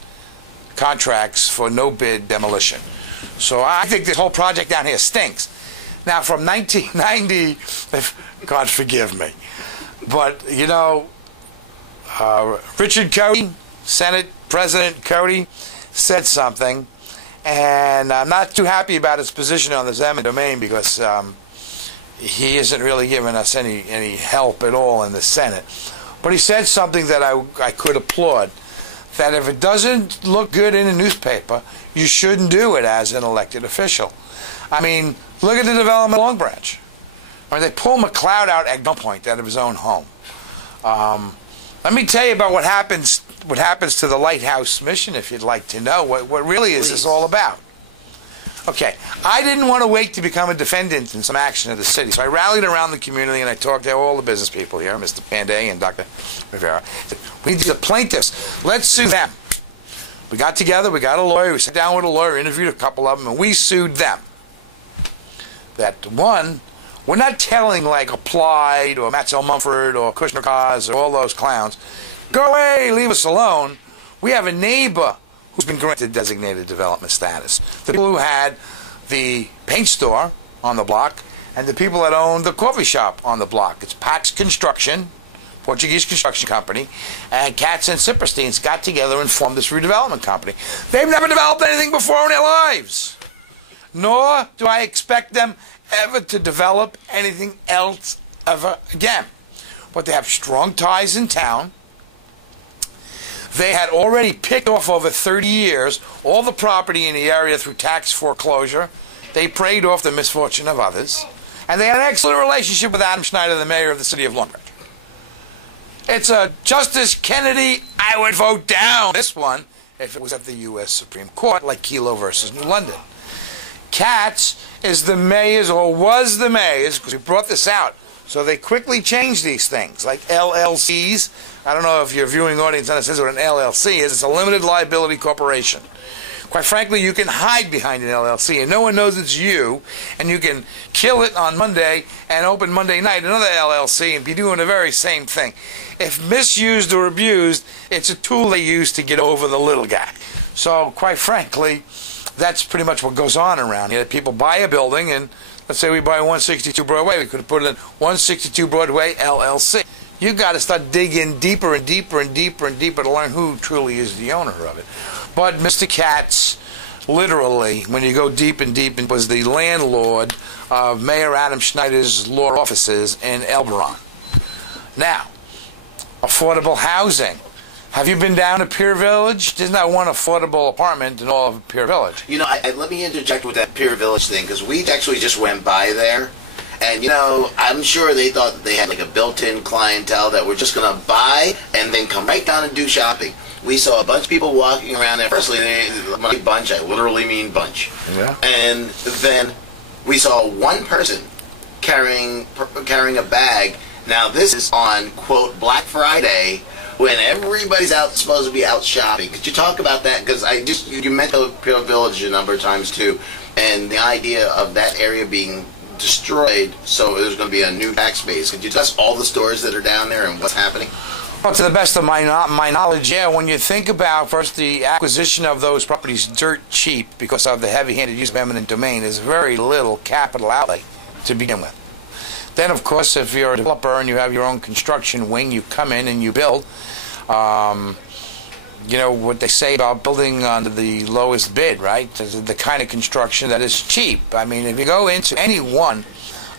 contracts for no-bid demolition. So I think this whole project down here stinks. Now, from 1990, God forgive me, but, you know, Richard Cody, Senate President Cody, said something, and I'm not too happy about his position on this eminent domain because he isn't really giving us any help at all in the Senate. But he said something that I could applaud, that if it doesn't look good in a newspaper, you shouldn't do it as an elected official. I mean, look at the development of Long Branch. I mean, they pull McLeod out at gunpoint out of his own home. Let me tell you about what happens to the Lighthouse mission, if you'd like to know. What really is this all about? Okay, I didn't want to wait to become a defendant in some action of the city, so I rallied around the community and I talked to all the business people here, Mr. Panday and Dr. Rivera. I said, we need the plaintiffs. Let's sue them. We got together, we got a lawyer, we sat down with a lawyer, interviewed a couple of them, and we sued them. That one, we're not telling like Applied or Matsell Mumford or Kushner Cause or all those clowns, go away, leave us alone. We have a neighbor who's been granted designated development status. The people who had the paint store on the block and the people that owned the coffee shop on the block. It's Pat's Construction, Portuguese construction company, and Katz and Sippersteins got together and formed this redevelopment company. They've never developed anything before in their lives. Nor do I expect them ever to develop anything else ever again. But they have strong ties in town. They had already picked off over 30 years all the property in the area through tax foreclosure. They preyed off the misfortune of others. And they had an excellent relationship with Adam Schneider, the mayor of the city of Long Branch. It's a Justice Kennedy, I would vote down this one if it was at the U.S. Supreme Court, like Kelo versus New London. Katz is the mayor's, or was the mayor's, because we brought this out. So they quickly changed these things, like LLCs. I don't know if your viewing audience understands what an LLC is. It's a limited liability corporation. Quite frankly, you can hide behind an LLC, and no one knows it's you, and you can kill it on Monday and open Monday night another LLC and be doing the very same thing. If misused or abused, it's a tool they use to get over the little guy. So, quite frankly, that's pretty much what goes on around here. People buy a building, and let's say we buy 162 Broadway. We could have put it in 162 Broadway LLC. You've got to start digging deeper and deeper and deeper and deeper to learn who truly is the owner of it. But Mr. Katz, literally, when you go deep and deep, was the landlord of Mayor Adam Schneider's law offices in Elberon. Now, affordable housing. Have you been down to Pier Village? There's not one affordable apartment in all of Pier Village. You know, let me interject with that Pier Village thing, because we actually just went by there. And, you know, I'm sure they thought that they had like a built-in clientele that were just going to buy and then come right down and do shopping. We saw a bunch of people walking around there. Firstly, when I bunch, I literally mean bunch. Yeah. And then we saw one person carrying a bag. Now this is on quote Black Friday when everybody's supposed to be out shopping. Could you talk about that? Because you mentioned Pure Village a number of times too, and the idea of that area being destroyed, so there's going to be a new backspace. Could you tell us all the stores that are down there and what's happening? Well, to the best of my knowledge, yeah, when you think about first the acquisition of those properties dirt cheap because of the heavy-handed use of eminent domain, there's very little capital outlay to begin with. Then, of course, if you're a developer and you have your own construction wing, you come in and you build. You know what they say about building on the lowest bid, right? The kind of construction that is cheap. I mean, if you go into any one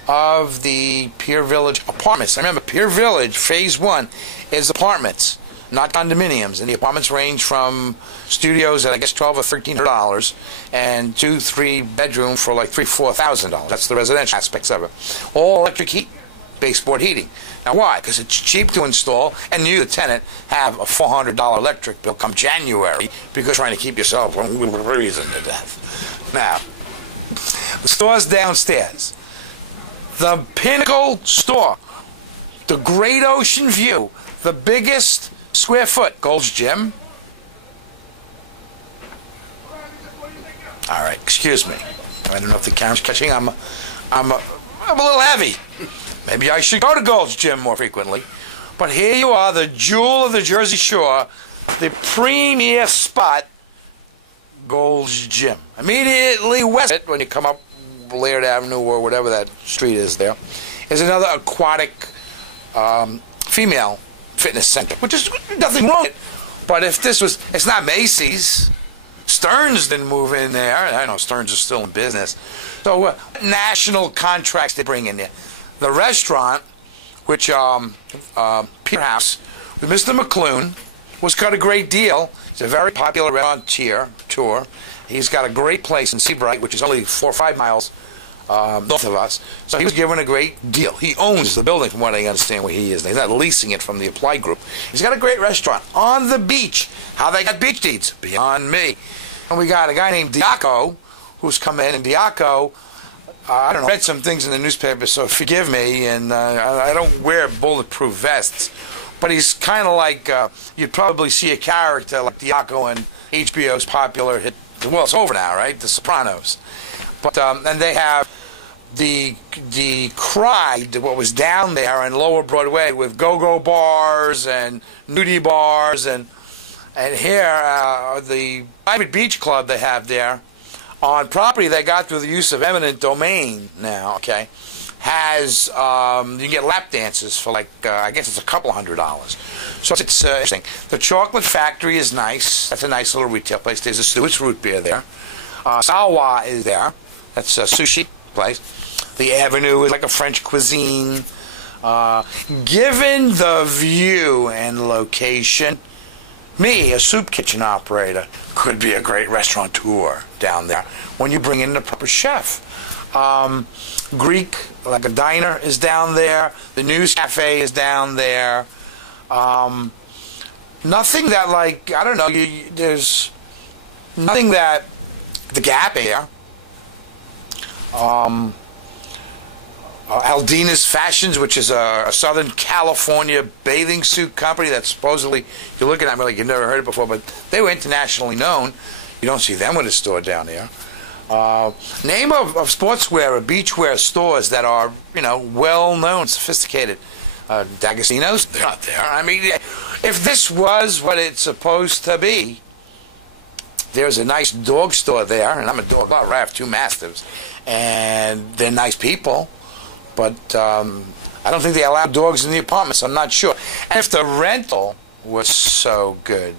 of the Pier Village apartments, remember, Pier Village Phase 1 is apartments, not condominiums, and the apartments range from studios at I guess $1,200 or $1,300 and 2-3 bedroom for like $3,000-4,000. That's the residential aspects of it. All electric heat, baseboard heating. Now why? Because it's cheap to install, and you, the tenant, have a $400 electric bill come January because you're trying to keep yourself from freezing to death. Now, the store's downstairs. The Pinnacle store, the Great Ocean View, the biggest square foot, Gold's Gym. All right, excuse me. I don't know if the camera's catching. I'm a little heavy. Maybe I should go to Gold's Gym more frequently. But here you are, the jewel of the Jersey Shore, the premier spot, Gold's Gym. Immediately west of it, when you come up Laird Avenue or whatever that street is there, is another aquatic female fitness center, which is nothing wrong with it. But if this was, it's not Macy's. Stearns didn't move in there. I know Stearns is still in business. So national contracts they bring in there. The restaurant, which Pier House, with Mr. McClune, was cut a great deal. He's a very popular restaurateur. He's got a great place in Seabright, which is only 4 or 5 miles north of us. So he was given a great deal. He owns the building, from what I understand, where he is. He's not leasing it from the Applied Group. He's got a great restaurant on the beach. How they got beach deeds? Beyond me. And we got a guy named Diaco who's come in, and Diaco, I don't know, read some things in the newspaper, so forgive me, and I don't wear bulletproof vests, but he's kind of like, you'd probably see a character like Diaco in HBO's popular hit, well, it's over now, right? The Sopranos. But, and they have the Cried, what was down there in Lower Broadway with go-go bars and nudie bars, and here, the private beach club they have there, on property they got through the use of eminent domain now, okay, has, you can get lap dances for like, I guess it's $200. So it's interesting. The Chocolate Factory is nice. That's a nice little retail place. There's a Stewart's Root Beer there. Salwa is there. That's a sushi place. The Avenue is like a French cuisine. Given the view and location, me, a soup kitchen operator, could be a great restaurateur down there when you bring in the proper chef. Greek, like a diner, is down there. The News Cafe is down there. Nothing that, like, I don't know, there's nothing that the Gap here. Aldina's Fashions, which is a Southern California bathing suit company that supposedly, you're looking at me like you've never heard it before, but they were internationally known. You don't see them with a store down there. Name of sportswear or beachwear stores that are, you know, well-known, sophisticated. D'Agostino's, they're not there. I mean, if this was what it's supposed to be, there's a nice dog store there, and I'm a dog lover. I have 2 mastiffs, and they're nice people. But I don't think they allow dogs in the apartments. I'm not sure. And if the rental was so good,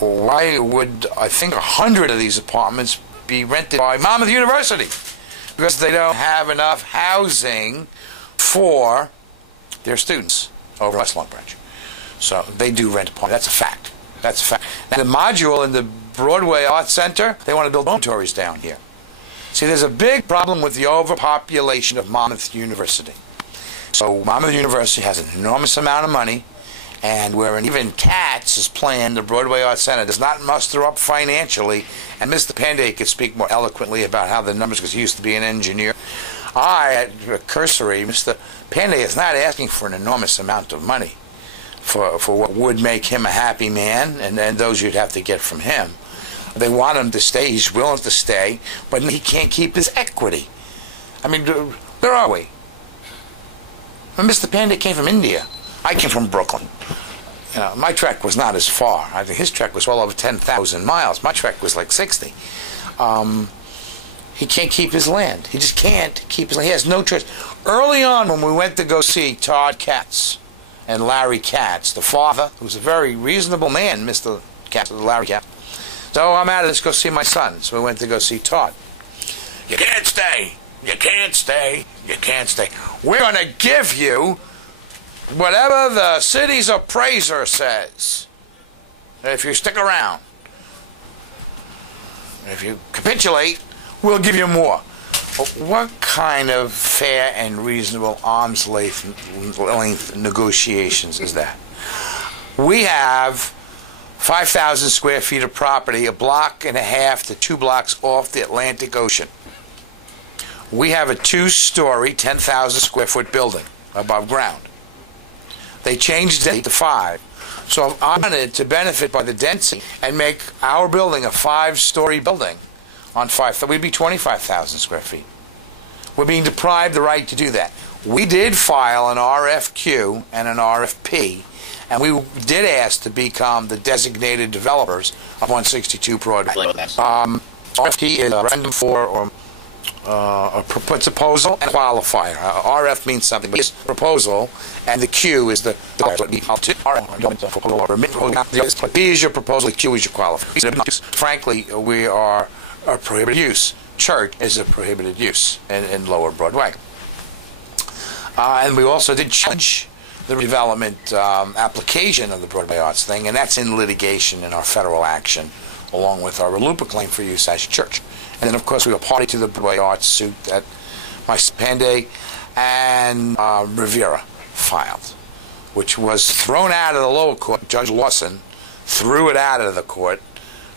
why would I think 100 of these apartments be rented by Monmouth University? Because they don't have enough housing for their students over West Long Branch. So they do rent apartments. That's a fact. That's a fact. Now, the module in the Broadway Arts Center, they want to build dormitories down here. See, there's a big problem with the overpopulation of Monmouth University. So Monmouth University has an enormous amount of money, and where even Katz is playing, the Broadway Arts Center does not muster up financially, and Mr. Panday could speak more eloquently about how the numbers, because he used to be an engineer. At cursory, Mr. Panday is not asking for an enormous amount of money for what would make him a happy man, and then those you'd have to get from him. They want him to stay. He's willing to stay, but he can't keep his equity. I mean, where are we? When Mr. Panday came from India, I came from Brooklyn. You know, my trek was not as far. I think his trek was well over 10,000 miles. My trek was like 60. He can't keep his land. He just can't keep his land. He has no choice. Early on, when we went to go see Todd Katz and Larry Katz, the father, who's a very reasonable man, Mr. Katz, Larry Katz. So I'm out of this, go see my son. So we went to go see Todd. You can't stay. You can't stay. You can't stay. We're going to give you whatever the city's appraiser says if you stick around. If you capitulate, we'll give you more. What kind of fair and reasonable arm's length negotiations is that? We have 5,000 square feet of property, a block and a half to 2 blocks off the Atlantic Ocean. We have a 2-story, 10,000 square foot building above ground. They changed it to 5. So I wanted to benefit by the density and make our building a 5-story building on 5. We'd be 25,000 square feet. We're being deprived the right to do that. We did file an RFQ and an RFP, and we did ask to become the designated developers of 162 Broadway. RFP is a referendum for a proposal and qualifier. RF means something, but it's proposal, and the Q is the B is your proposal, Q is your qualifier. Frankly, we are a prohibited use. Church is a prohibited use in Lower Broadway. And we also did challenge the redevelopment application of the Broadway Arts thing, and that's in litigation in our federal action, along with our RLUIPA claim for use as a church. And then, of course, we were party to the Broadway Arts suit that my Panday and Rivera filed, which was thrown out of the lower court. Judge Lawson threw it out of the court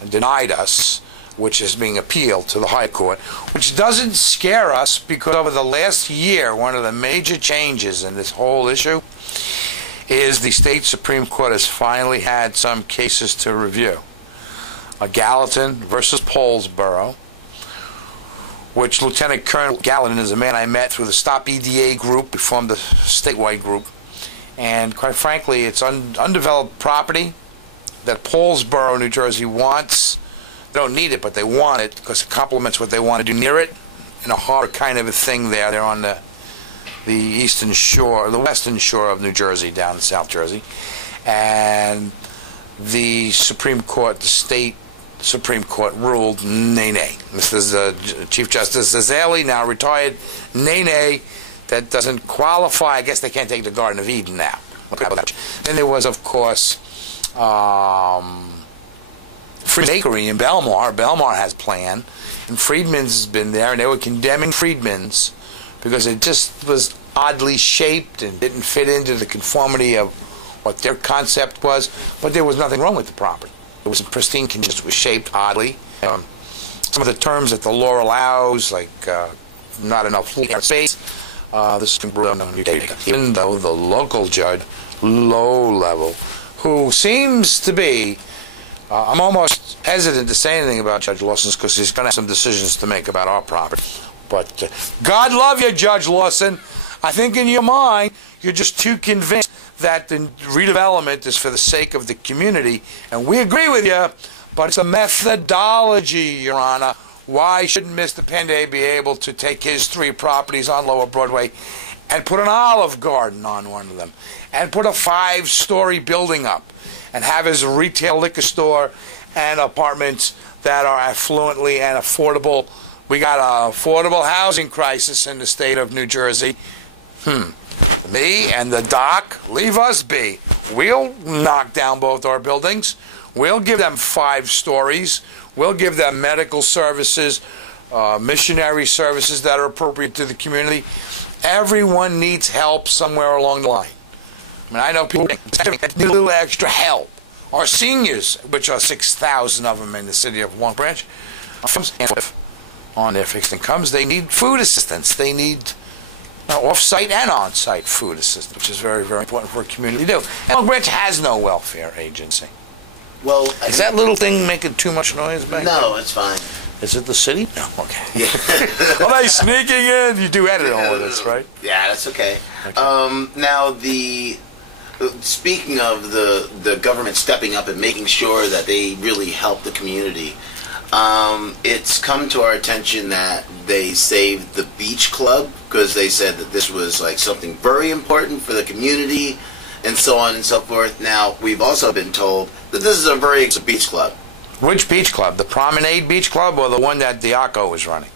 and denied us, which is being appealed to the high court, which doesn't scare us because over the last year, one of the major changes in this whole issue is the state Supreme Court has finally had some cases to review. Gallatin versus Paulsboro, which Lieutenant Colonel Gallatin is a man I met through the Stop EDA group. We formed a statewide group. And quite frankly, it's undeveloped property that Paulsboro, New Jersey wants. They don't need it, but they want it because it complements what they want to do near it. In a harbor kind of a thing there. They're on the eastern shore, the western shore of New Jersey, down in South Jersey. And the Supreme Court, the state Supreme Court ruled nay. This is Chief Justice Azali, now retired, nay, that doesn't qualify. I guess they can't take the Garden of Eden now. Then there was, of course, Friedman's Bakery in Belmar. Belmar has a plan, and Friedman's has been there, and they were condemning Friedman's because it just was oddly shaped and didn't fit into the conformity of what their concept was, but there was nothing wrong with the property. It was in pristine condition. It was shaped oddly. Some of the terms that the law allows, like not enough space, even though the local judge, low level, who seems to be, I'm almost hesitant to say anything about Judge Lawson's because he's going to have some decisions to make about our property. But God love you, Judge Lawson. I think in your mind, you're just too convinced that the redevelopment is for the sake of the community, and we agree with you, but it's a methodology, Your Honor. Why shouldn't Mr. Panday be able to take his 3 properties on Lower Broadway and put an Olive Garden on one of them, and put a 5-story building up, and have his retail liquor store and apartments that are affluently and affordable? We got an affordable housing crisis in the state of New Jersey. Me and the doc, leave us be. We'll knock down both our buildings. We'll give them 5 stories. We'll give them medical services, missionary services that are appropriate to the community. Everyone needs help somewhere along the line. I mean, I know people that need a little extra help. Our seniors, which are 6,000 of them in the city of Long Branch, on their fixed incomes, they need food assistance. They need off-site and on-site food assistance, which is very, very important for a community to do. And Long Branch has no welfare agency. Well, is that little thing making too much noise back there? No, it's fine. Is it the city? No, okay. Yeah. Are they sneaking in? You do edit all of this, right? Yeah, that's okay. Now, speaking of the government stepping up and making sure that they really help the community, it's come to our attention that they saved the beach club because they said that this was like something very important for the community and so on and so forth. Now, we've also been told that this is a very expensive beach club. Which beach club? The Promenade Beach Club or the one that Diaco was running?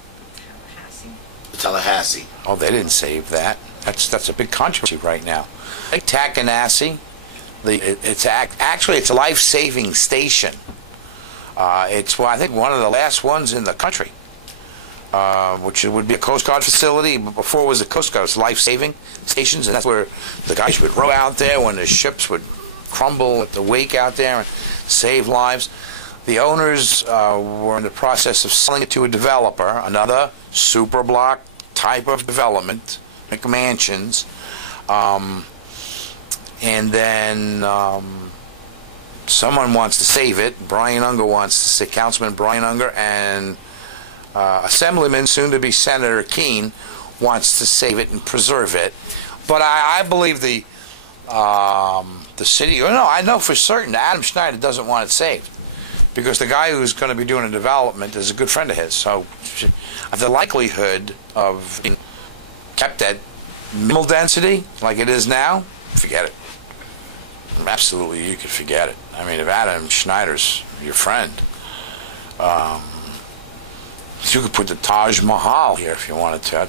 Tallahassee. Oh, they didn't save that. That's a big controversy right now. Tackanassie, it's a life-saving station. It's I think one of the last ones in the country, which would be a Coast Guard facility. But before it was a Coast Guard, it was life-saving stations, and that's where the guys would row out there when the ships would crumble at the wake out there and save lives. The owners were in the process of selling it to a developer, another super block type of development, McMansions, and then someone wants to save it. Brian Unger wants to save, Councilman Brian Unger, and Assemblyman, soon-to-be Senator Keene, wants to save it and preserve it. But I believe the city, I know for certain that Adam Schneider doesn't want it saved, because the guy who's going to be doing the development is a good friend of his. So the likelihood of being kept at minimal density like it is now, forget it. Absolutely, you could forget it. I mean, if Adam Schneider's your friend, you could put the Taj Mahal here if you wanted to.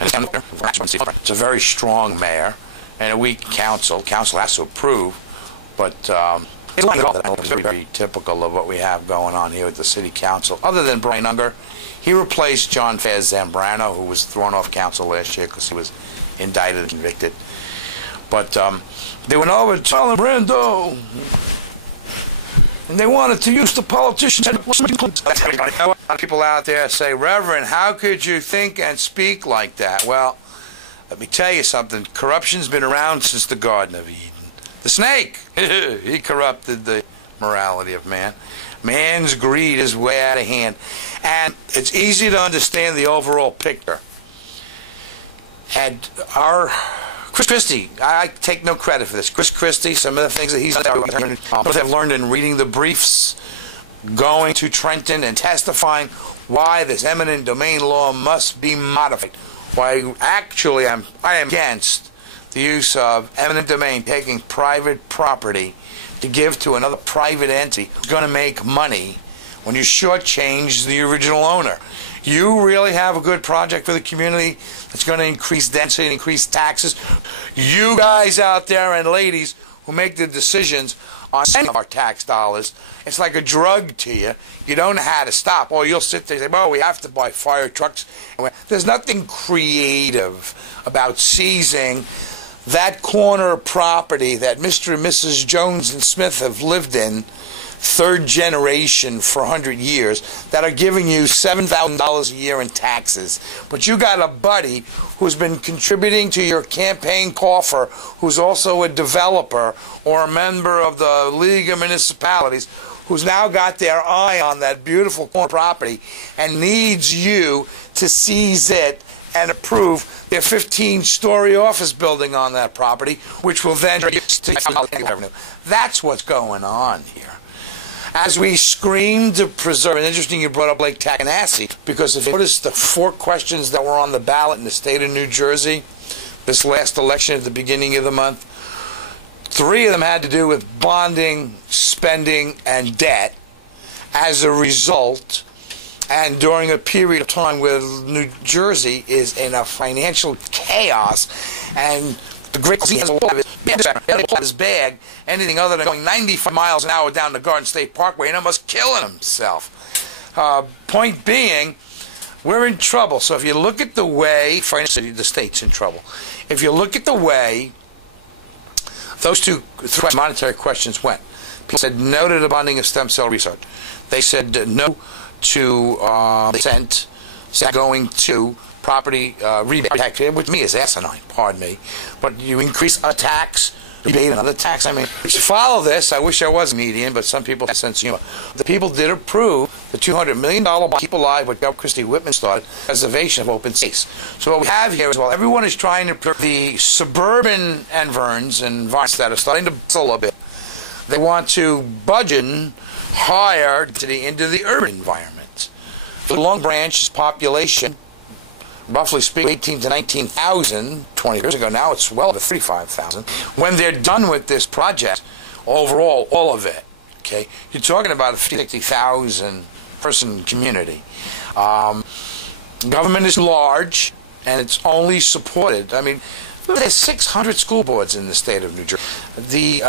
It's a very strong mayor and a weak council. Council has to approve, but it's very typical of what we have going on here with the city council. Other than Brian Unger, he replaced John Faz Zambrano, who was thrown off council last year because he was indicted and convicted. But they went over to Marlon Brando, and they wanted to use the politicians. A lot of people out there say, Reverend, how could you think and speak like that? Well, let me tell you something. Corruption's been around since the Garden of Eden. The snake, he corrupted the morality of man. Man's greed is way out of hand. And it's easy to understand the overall picture. And our Chris Christie, I take no credit for this. Chris Christie, some of the things that he's done, I've learned in reading the briefs, going to Trenton and testifying why this eminent domain law must be modified. Why actually I am against the use of eminent domain, taking private property to give to another private entity who's going to make money when you shortchange the original owner. You really have a good project for the community that's going to increase density and increase taxes. You guys out there and ladies who make the decisions on spending our tax dollars, it's like a drug to you. You don't know how to stop. Or you'll sit there and say, well, we have to buy fire trucks. There's nothing creative about seizing that corner property that Mr. and Mrs. Jones and Smith have lived in, third generation for 100 years, that are giving you $7,000 a year in taxes. But you got a buddy who's been contributing to your campaign coffer, who's also a developer or a member of the League of Municipalities, who's now got their eye on that beautiful corner property and needs you to seize it and approve their 15-story office building on that property, which will then revenue. That's what's going on here. As we scream to preserve, and interesting you brought up Lake Tackanassie, because if you notice the 4 questions that were on the ballot in the state of New Jersey this last election at the beginning of the month, 3 of them had to do with bonding, spending, and debt. As a result, and during a period of time where New Jersey is in a financial chaos, and the great has his bag, anything other than going 95 miles an hour down the Garden State Parkway and almost killing himself. Point being, we're in trouble. So if you look at the way, the state's in trouble. If you look at the way those two monetary questions went. People said no to the bonding of stem cell research. They said no to going to property rebate tax, which to me is asinine, pardon me. But you increase a tax, rebate another tax. I mean, to follow this, I wish I was a median, but some people have sense of humor. The people did approve the $200 million Keep Alive, what Governor Christie Whitman started, preservation of open space. So what we have here is, while everyone is trying to preserve the suburban environs and environments that are starting to bustle a bit, they want to budget higher into the urban environment. The Long Branch's population, roughly speaking, 18 to 19,000, 20 years ago. Now it's well over 35,000. When they're done with this project, overall, all of it, okay, you're talking about a 60,000 person community. Government is large, and it's only supported. I mean, there's 600 school boards in the state of New Jersey. The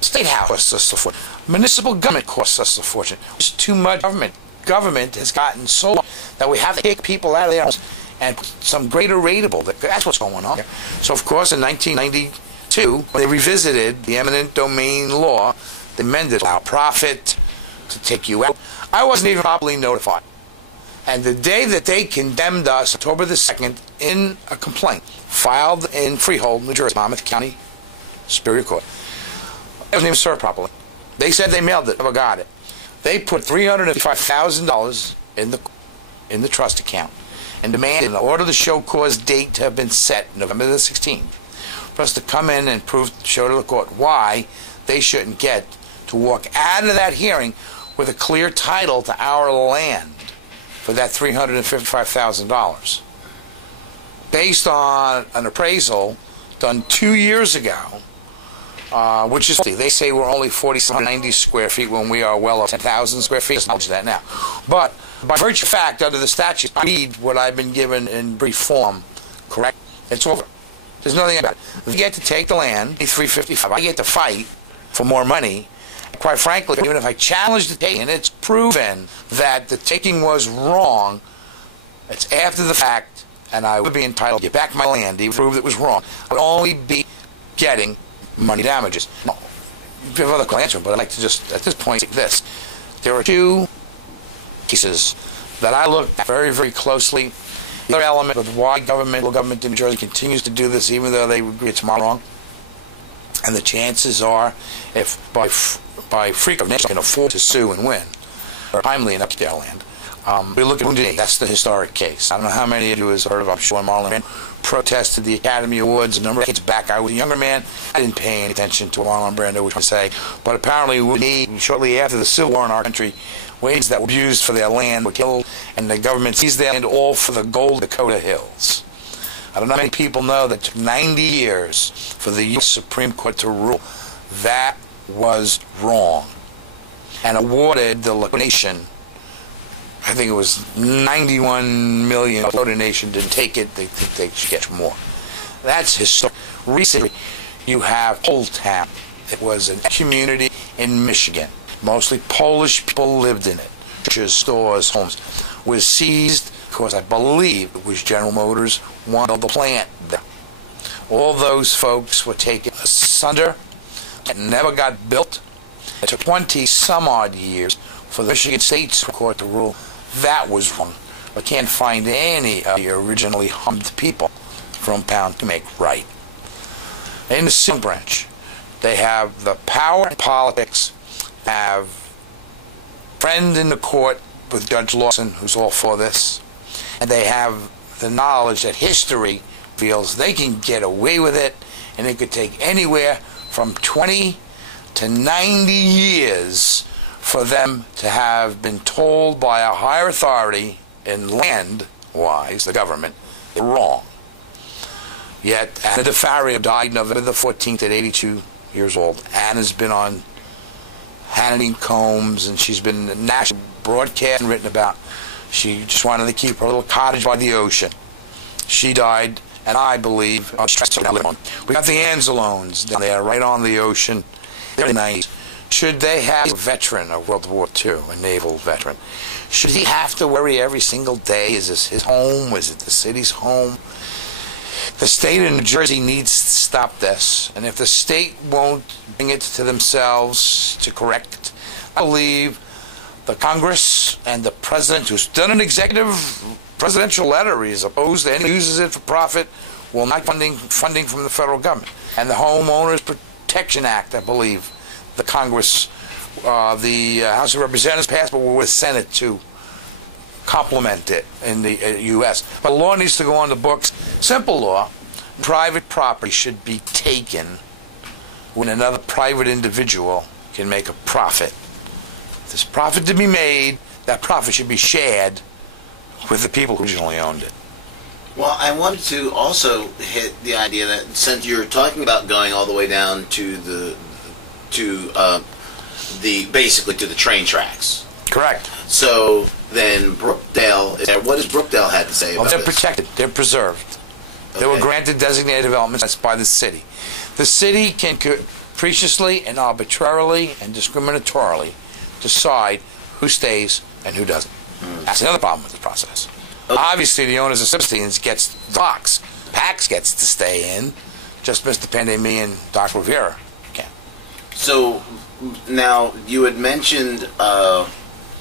state house costs us a fortune. Municipal government costs us a fortune. It's too much government. Government has gotten so long that we have to kick people out of their homes and put some greater rateable. That's what's going on here. So, of course, in 1992, when they revisited the eminent domain law, they amended allow profit to take you out. I wasn't even properly notified. And the day that they condemned us, October the 2nd, in a complaint filed in Freehold, New Jersey, Monmouth County Superior Court, it wasn't even served properly. They said they mailed it, never got it. They put $355,000 in the trust account and demanded an order to show cause date to have been set, November the 16th, for us to come in and show to the court why they shouldn't get to walk out of that hearing with a clear title to our land for that $355,000. Based on an appraisal done 2 years ago, which is, they say we're only 90 square feet when we are well over 10,000 square feet. Acknowledge that now. But by virtue of fact, under the statute, I read what I've been given in brief form, correct? It's over. There's nothing about it. They get to take the land, $355. I get to fight for more money. Quite frankly, even if I challenge the taking, and it's proven that the taking was wrong, it's after the fact, and I would be entitled to get back my land, even prove it was wrong. I would only be getting money damages. No, you have other answer, but I'd like to just, at this point, take this. There are two cases that I look at very, very closely. The other element of why government in New Jersey continues to do this, even though they agree it's wrong, and the chances are, if by freak of nature can afford to sue and win, or timely enough to get our land. We look at Wounded Knee. That's the historic case. I don't know how many of you have heard of, I'm sure, Marlon Brando protested the Academy Awards a number of decades back. I was a younger man. I didn't pay any attention to what Marlon Brando was trying to say. But apparently, Wounded Knee, shortly after the Civil War in our country, waves that were abused for their land were killed, and the government seized their land all for the gold Dakota Hills. I don't know how many people know that it took 90 years for the U.S. Supreme Court to rule that was wrong and awarded the Lakota Nation, I think it was 91 million. The Lakota Nation didn't take it. They think they should get more. That's historic. Recently, you have Old Town. It was a community in Michigan. Mostly Polish people lived in it. Churches, stores, homes. Was seized because I believe it was General Motors wanted the plant there. All those folks were taken asunder and never got built. It took 20-some-odd years for the Michigan State Supreme Court to rule that was wrong. I can't find any of the originally harmed people from Pound to make right. In the Civil Branch, they have the power in politics, have a friend in the court with Judge Lawson, who's all for this, and they have the knowledge that history feels they can get away with it, and it could take anywhere from 20 to 90 years for them to have been told by a higher authority in land-wise, the government, they're wrong. Yet Anna DeFario died November the 14th at 82 years old. Anna's been on Hannity and Combs, and she's been nationally broadcast and written about. She just wanted to keep her little cottage by the ocean. She died, and I believe, we got the Anzalones down there right on the ocean. They're in the 90s. Should they have a veteran of World War II, a naval veteran? Should he have to worry every single day? Is this his home? Is it the city's home? The state of New Jersey needs to stop this. And if the state won't bring it to themselves to correct it, I believe the Congress and the President, who's done an executive presidential letter, he's opposed to anything that uses it for profit, will not funding from the federal government. And the Homeowners Protection Act, I believe, the Congress, the House of Representatives passed, but we're with Senate to complement it in the U.S. But the law needs to go on the books. Simple law. Private property should be taken when another private individual can make a profit. If there's profit to be made, that profit should be shared with the people who originally owned it. Well, I wanted to also hit the idea that since you're talking about going all the way down to the basically to the train tracks. Correct. So then Brookdale is there. What does Brookdale have to say about they're this? Protected. They're preserved. Okay. They were granted designated developments by the city. The city can capriciously and arbitrarily and discriminatorily decide who stays and who doesn't. That's another problem with the process. Okay. Obviously, the owners of Simpsons gets the box. PAX gets to stay in. Just Mr. Pende, me, and Dr. Rivera can't. So now you had mentioned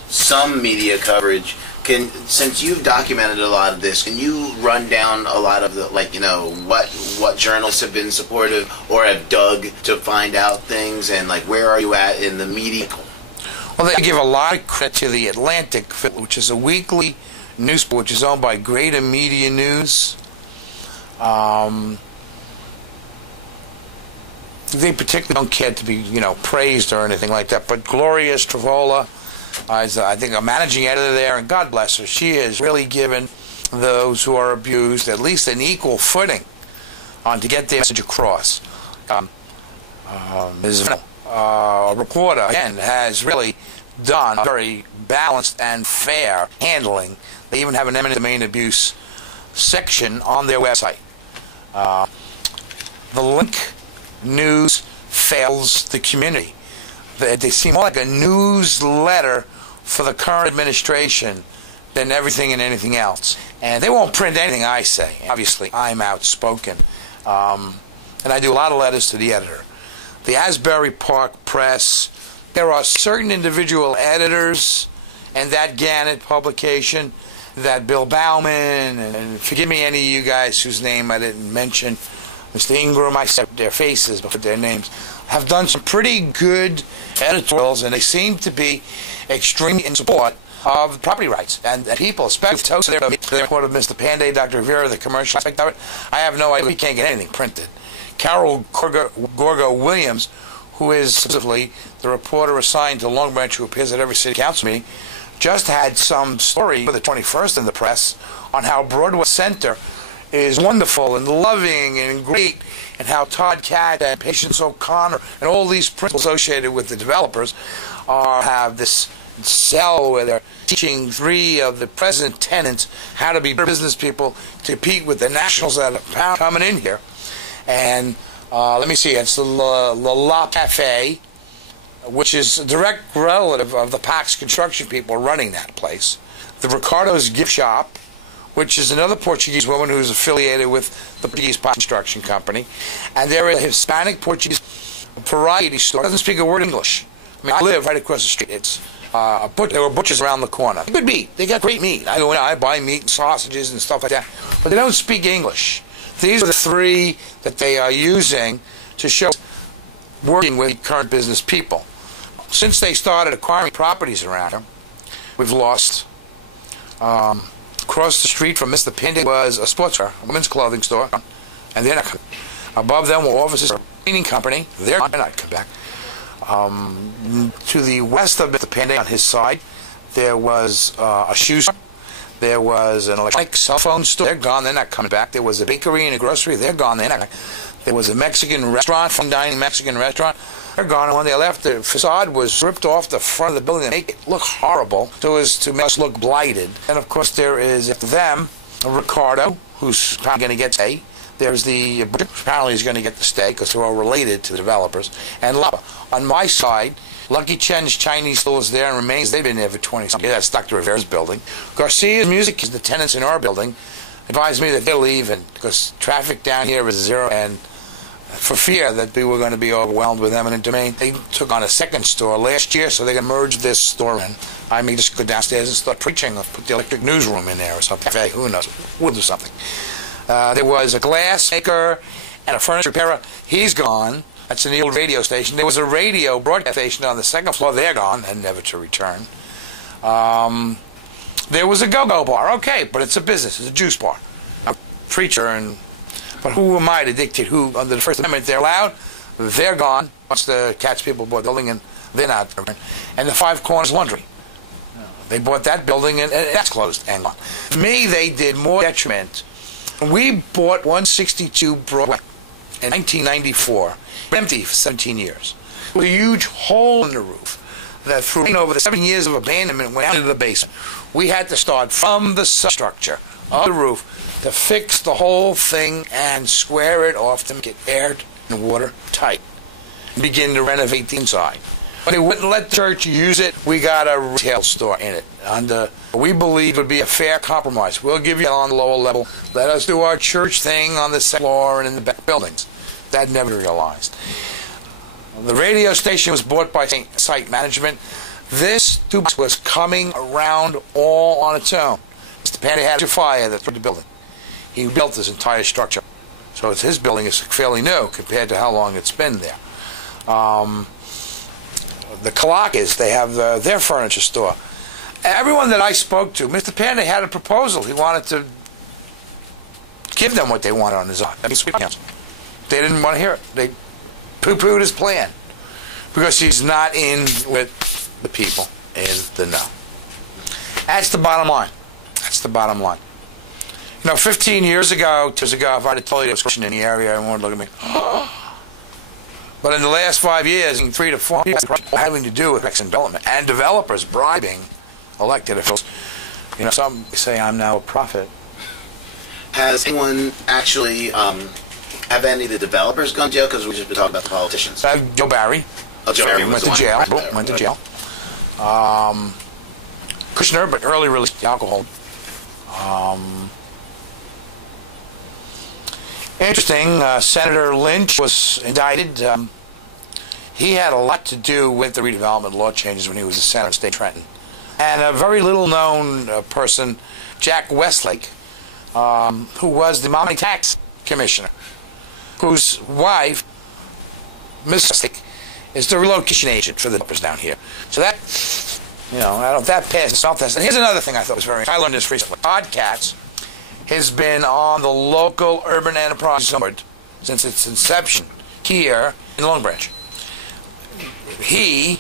some media coverage. Since you've documented a lot of this, can you run down a lot of the, what journalists have been supportive or have dug to find out things, and where are you at in the media? Well, they give a lot of credit to the Atlantic, which is a weekly newspaper which is owned by Greater Media News. They particularly don't care to be, praised or anything like that. But Gloria Stravola is, I think, a managing editor there, and God bless her. She has really given those who are abused at least an equal footing to get their message across. Ms. a reporter, again, has really done a very balanced and fair handling. They even have an eminent domain abuse section on their website. The Link News fails the community. They seem more like a newsletter for the current administration than everything and anything else. And they won't print anything I say. Obviously, I'm outspoken. And I do a lot of letters to the editor. The Asbury Park Press, there are certain individual editors and that Gannett publication, that Bill Bauman, and forgive me any of you guys whose name I didn't mention, Mr. Ingram, I said their faces before their names, have done some pretty good editorials, and they seem to be extremely in support of property rights and people, especially those there report of Mr. Pande, Dr. Rivera, the commercial aspect of it. I have no idea. We can't get anything printed. Carol Gorgo Williams, who is specifically the reporter assigned to Long Branch, who appears at every city council meeting, just had some story for the 21st in the press on how Broadway Center is wonderful and loving and great, and how Todd Katz and Patience O'Connor and all these principals associated with the developers have this cell where they're teaching 3 of the present tenants how to be business people to compete with the nationals that are coming in here. And let me see, it's the La Cafe, which is a direct relative of the Pax construction people running that place. The Ricardo's Gift Shop, which is another Portuguese woman who's affiliated with the Portuguese Pax construction company. And there is a Hispanic Portuguese variety store. It doesn't speak a word English. I mean, I live right across the street. It's there were butchers around the corner. Good meat. They got great meat. I go in, I buy meat and sausages and stuff like that. But they don't speak English. These are the 3 that they are using to show working with current business people. Since they started acquiring properties around here, we've lost. Across the street from Mr. Pinde was a sportswear, a women's clothing store, and they're not coming. Above them were offices of a cleaning company. They're not coming back. To the west of Mr. Pinde, on his side, there was a shoe store. There was an electronic cell phone store. They're gone. They're not coming back. There was a bakery and a grocery. They're gone. They're not coming back. There was a Mexican restaurant, fine dining Mexican restaurant. They're gone. And when they left, the facade was ripped off the front of the building to make it look horrible, so as to make us look blighted. And of course, there is after them Ricardo, who's probably going to get stay. There's the butcher, apparently he's going to get the stay because they're all related to the developers. And Lapa. On my side, Lucky Chen's Chinese store is there and remains. They've been there for 20-something years. That's Dr. Rivera's building. Garcia's Music is the tenants in our building. advised me that they're leaving because traffic down here is zero, and for fear that we were going to be overwhelmed with eminent domain, they took on a second store last year, so they're going to merge this store in. I may just go downstairs and start preaching, or put the electric newsroom in there or something. Who knows? We'll do something. There was a glass maker and a furniture repairer. He's gone. That's in the old radio station. There was a radio broadcast station on the second floor. They're gone and never to return. There was a go-go bar. Okay, but it's a business. It's a juice bar. I'm a preacher, but who am I to dictate who, under the First Amendment, they're allowed? They're gone once the Cats people bought the building, and they're not. And the Five Corners Laundry. They bought that building, and that's closed and gone. To me, they did more detriment. We bought 162 Broadway in 1994, empty for 17 years, with a huge hole in the roof that through over the 7 years of abandonment went out into the basement. We had to start from the substructure of the roof to fix the whole thing and square it off to make it air and water tight and begin to renovate the inside. But they wouldn't let the church use it. We got a retail store in it. We believe it would be a fair compromise. We'll give you on the lower level. Let us do our church thing on the second floor and in the back buildings. That never realized. The radio station was bought by Site Management. This two-box was coming around all on its own. Mr. Pandy had a fire that threw the building. He built this entire structure. So his building is fairly new compared to how long it's been there. The Kalakis, they have their furniture store. Everyone that I spoke to, Mr. Pandy had a proposal. He wanted to give them what they wanted on his own. They didn't want to hear it. They poo-pooed his plan because he's not in with the people in the know. That's the bottom line. That's the bottom line. 15 years ago, if I had told you there was corruption in the area, everyone would look at me. But in the last 5 years, 3 to 4 years, having to do with development and developers bribing elected officials. Some say I'm now a prophet. Has anyone actually, have any of the developers gone to jail? Because we've just been talking about the politicians. Joe Barry. Oh, Joe Barry went to jail. Went to jail. Kushner, but early released alcohol. Interesting, Senator Lynch was indicted. He had a lot to do with the redevelopment law changes when he was a senator in State Trenton. And a very little-known person, Jack Westlake, who was the Miami Tax Commissioner, whose wife, Miss Westlake, is the relocation agent for the developers down here. So that, that passes self-test. And here's another thing I thought was very interesting. I learned this recently. Podcasts has been on the local urban enterprise zone since its inception here in Long Branch. He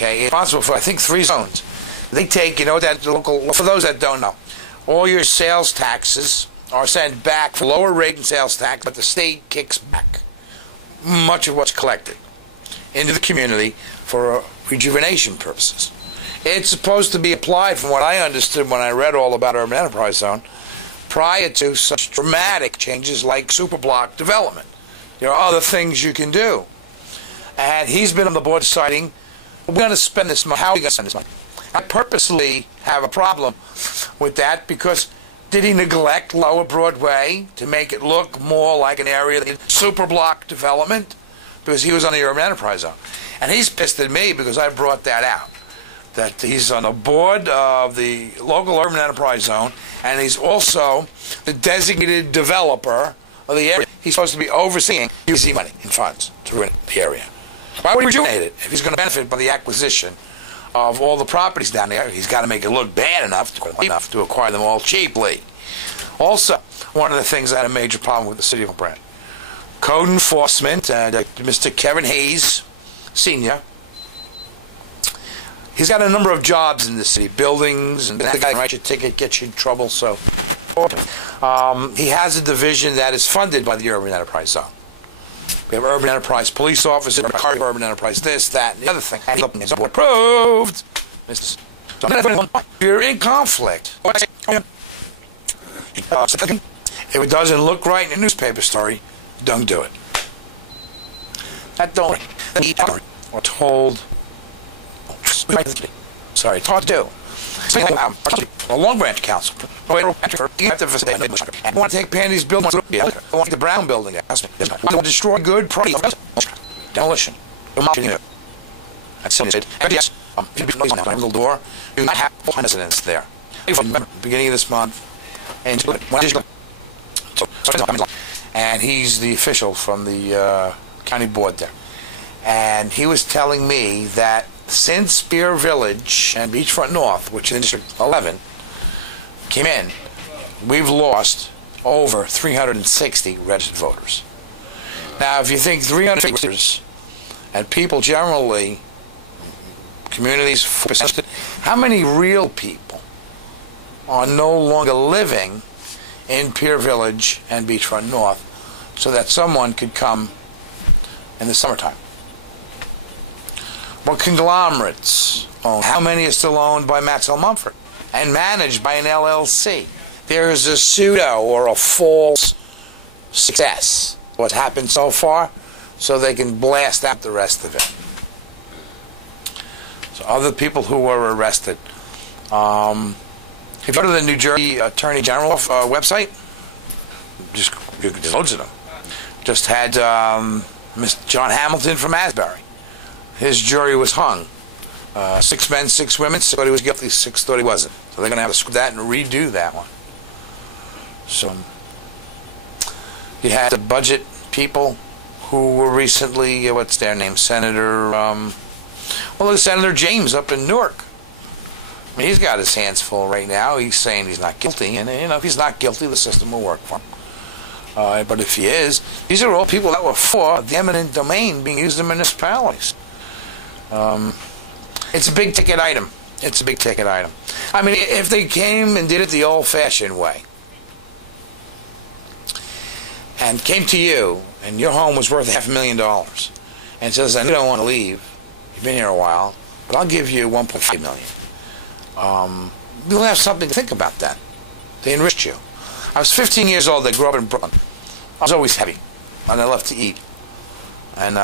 is responsible for, I think, 3 zones. They take, that local, for those that don't know, all your sales taxes are sent back for lower rate in sales tax, but the state kicks back much of what's collected into the community for rejuvenation purposes. It's supposed to be applied, from what I understood when I read all about urban enterprise zone, prior to such dramatic changes like superblock development. There are other things you can do. And he's been on the board deciding, we're going to spend this money. How are we going to spend this money? I purposely have a problem with that because did he neglect Lower Broadway to make it look more like an area that superblock development? Because he was on the urban enterprise zone. And he's pissed at me because I brought that out. That he's on the board of the local urban enterprise zone, and he's also the designated developer of the area. He's supposed to be overseeing using money and funds to run the area. Why would he rejuvenate it if he's going to benefit by the acquisition of all the properties down there? He's got to make it look bad enough to acquire them all cheaply. Also, one of the things I had a major problem with the city of Brent, code enforcement, Mr. Kevin Hayes, Sr., he's got a number of jobs in the city, buildings, and the guy can write your ticket, get you in trouble. So, he has a division that is funded by the urban enterprise zone. We have urban enterprise police officers, urban enterprise this, that, and the other thing. And he's approved. You're in conflict. If it doesn't look right in a newspaper story, don't do it. That don't. Or told. Sorry, it's hard to do. A Long Branch Council. You have to facilitate. I want to take Pandy's building. I want the Brown building. I want to destroy good property. Demolition. That's it. Yes. Little door. Do not have residents there. Beginning of this month. And he's the official from the county board there. And he was telling me that since Pier Village and Beachfront North, which is in District 11, came in, we've lost over 360 registered voters. Now, if you think 360 voters, and people generally, communities, 4%, how many real people are no longer living in Pier Village and Beachfront North so that someone could come in the summertime? What conglomerates own? How many are still owned by Maxwell Mumford and managed by an LLC? There is a pseudo or a false success. What's happened so far, so they can blast out the rest of it. So other people who were arrested. If you go to the New Jersey Attorney General website, there's loads of them. Just had Mr. John Hamilton from Asbury. His jury was hung. 6 men, 6 women. 6 thought he was guilty, 6 thought he wasn't. So they're going to have to screw that and redo that one. So you had the budget people who were recently, what's their name? Senator, Senator James up in Newark. I mean, he's got his hands full right now. He's saying he's not guilty. And, if he's not guilty, the system will work for him. But if he is, these are all people that were for the eminent domain being used in municipalities. It's a big ticket item. It's a big ticket item. I mean, if they came and did it the old-fashioned way and came to you and your home was worth $500,000 and says, I don't want to leave, you've been here a while, but I'll give you $1.5 million. You'll have something to think about that. They enriched you. I was 15 years old. I grew up in Brooklyn. I was always heavy, and I loved to eat. And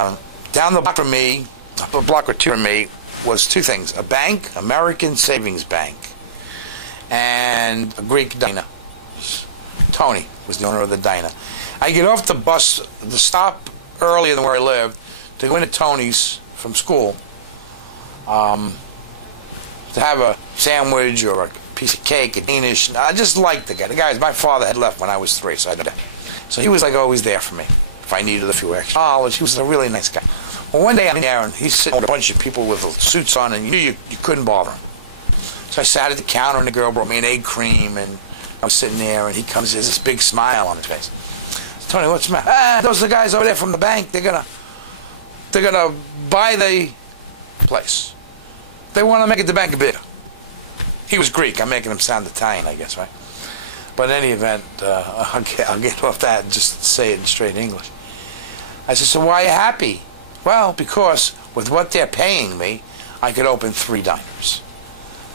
down the block from me, up a block or two from me, was 2 things: a bank, American Savings Bank, and a Greek diner. Tony was the owner of the diner. I get off the bus, the stop earlier than where I lived, to go into Tony's from school, to have a sandwich or a piece of cake, a Danish. I just liked the guy. The guy, my father had left when I was 3, so I did that. So he was like always there for me. If I needed a few extra dollars, he was a really nice guy. Well, one day I'm there, and he's sitting with a bunch of people with suits on, and you knew you couldn't bother him. So I sat at the counter, and the girl brought me an egg cream, and I was sitting there, and he comes, he has this big smile on his face. Tony, what's the matter? Those are the guys over there from the bank. They're gonna buy the place. They want to make it the bank bigger. He was Greek. I'm making him sound Italian, I guess, right? But in any event, I'll get off that and just say it in straight English. I said, so why are you happy? Well, because with what they're paying me, I could open 3 diners.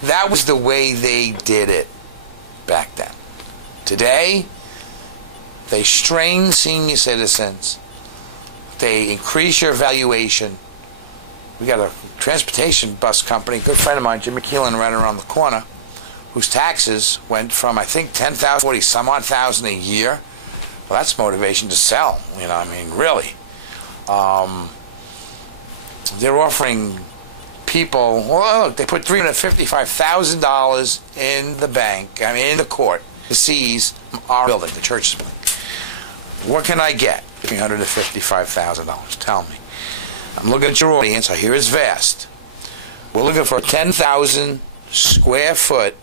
That was the way they did it back then. Today, they strain senior citizens. They increase your valuation. We got a transportation bus company, a good friend of mine, Jim McKeelan, right around the corner, whose taxes went from, I think, 10,000, 40 some odd thousand a year. Well, that's motivation to sell. Really. They're offering people, well, look, they put $355,000 in the bank, in the court, to seize our building, the church's building. What can I get? $355,000. Tell me. I'm looking at your audience. I hear it's vast. We're looking for a 10,000 square foot,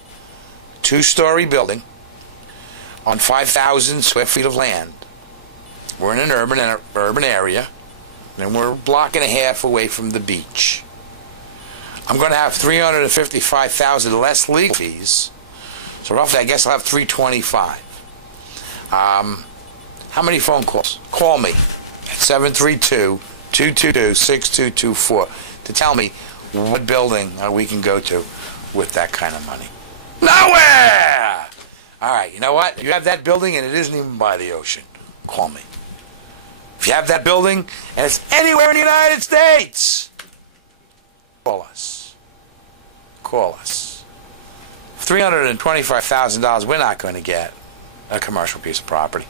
2-story building on 5,000 square feet of land. We're in an urban area, and we're a block and a half away from the beach. I'm going to have $355,000 less legal fees, so roughly I guess I'll have $325,000. How many phone calls? Call me at 732-222-6224 to tell me what building we can go to with that kind of money. Nowhere! All right, you know what? You have that building and it isn't even by the ocean. Call me. If you have that building and it's anywhere in the United States, call us. Call us. $325,000, we're not going to get a commercial piece of property.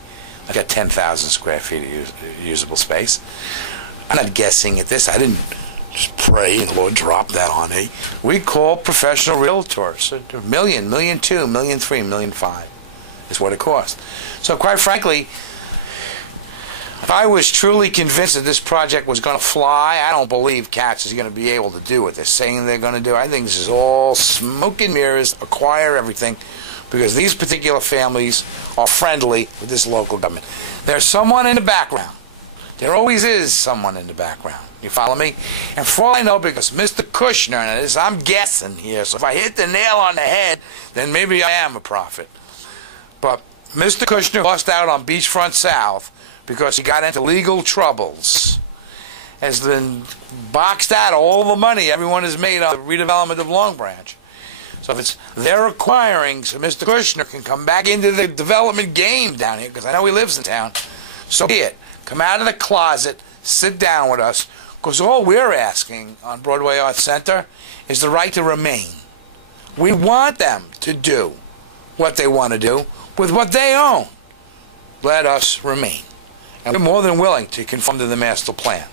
I've got 10,000 square feet of usable space. I'm not guessing at this. I didn't just pray and Lord drop that on me. We call professional realtors. $1 million, $1.2 million, $1.3 million, $1.5 million is what it costs. So quite frankly, if I was truly convinced that this project was going to fly, I don't believe Katz is going to be able to do what they're saying they're going to do. I think this is all smoke and mirrors, acquire everything, because these particular families are friendly with this local government. There's someone in the background. There always is someone in the background. You follow me? And for all I know, because Mr. Kushner, and this, I'm guessing here, so if I hit the nail on the head, then maybe I am a prophet. But Mr. Kushner lost out on Beachfront South because he got into legal troubles, has been boxed out of all the money everyone has made on the redevelopment of Long Branch. So if it's they're acquiring, so Mr. Kushner can come back into the development game down here, because I know he lives in town, so be it. Come out of the closet, sit down with us, because all we're asking on Broadway Arts Center is the right to remain. We want them to do what they want to do with what they own. Let us remain. And we're more than willing to conform to the master plan.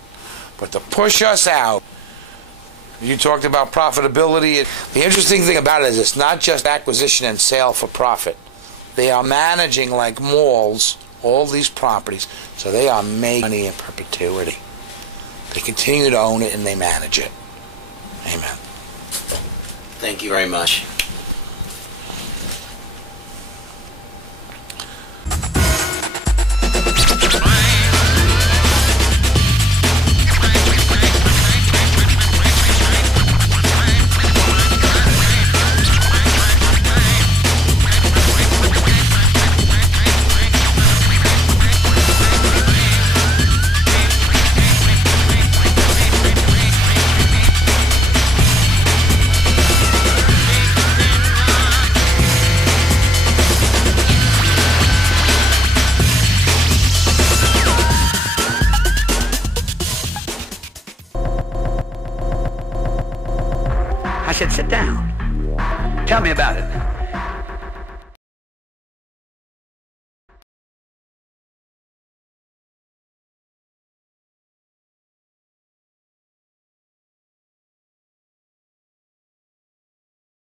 But to push us out, you talked about profitability. The interesting thing about it is it's not just acquisition and sale for profit. They are managing like malls all these properties, so they are making money in perpetuity. They continue to own it and they manage it. Amen. Thank you very much. I said, sit down. Tell me about it.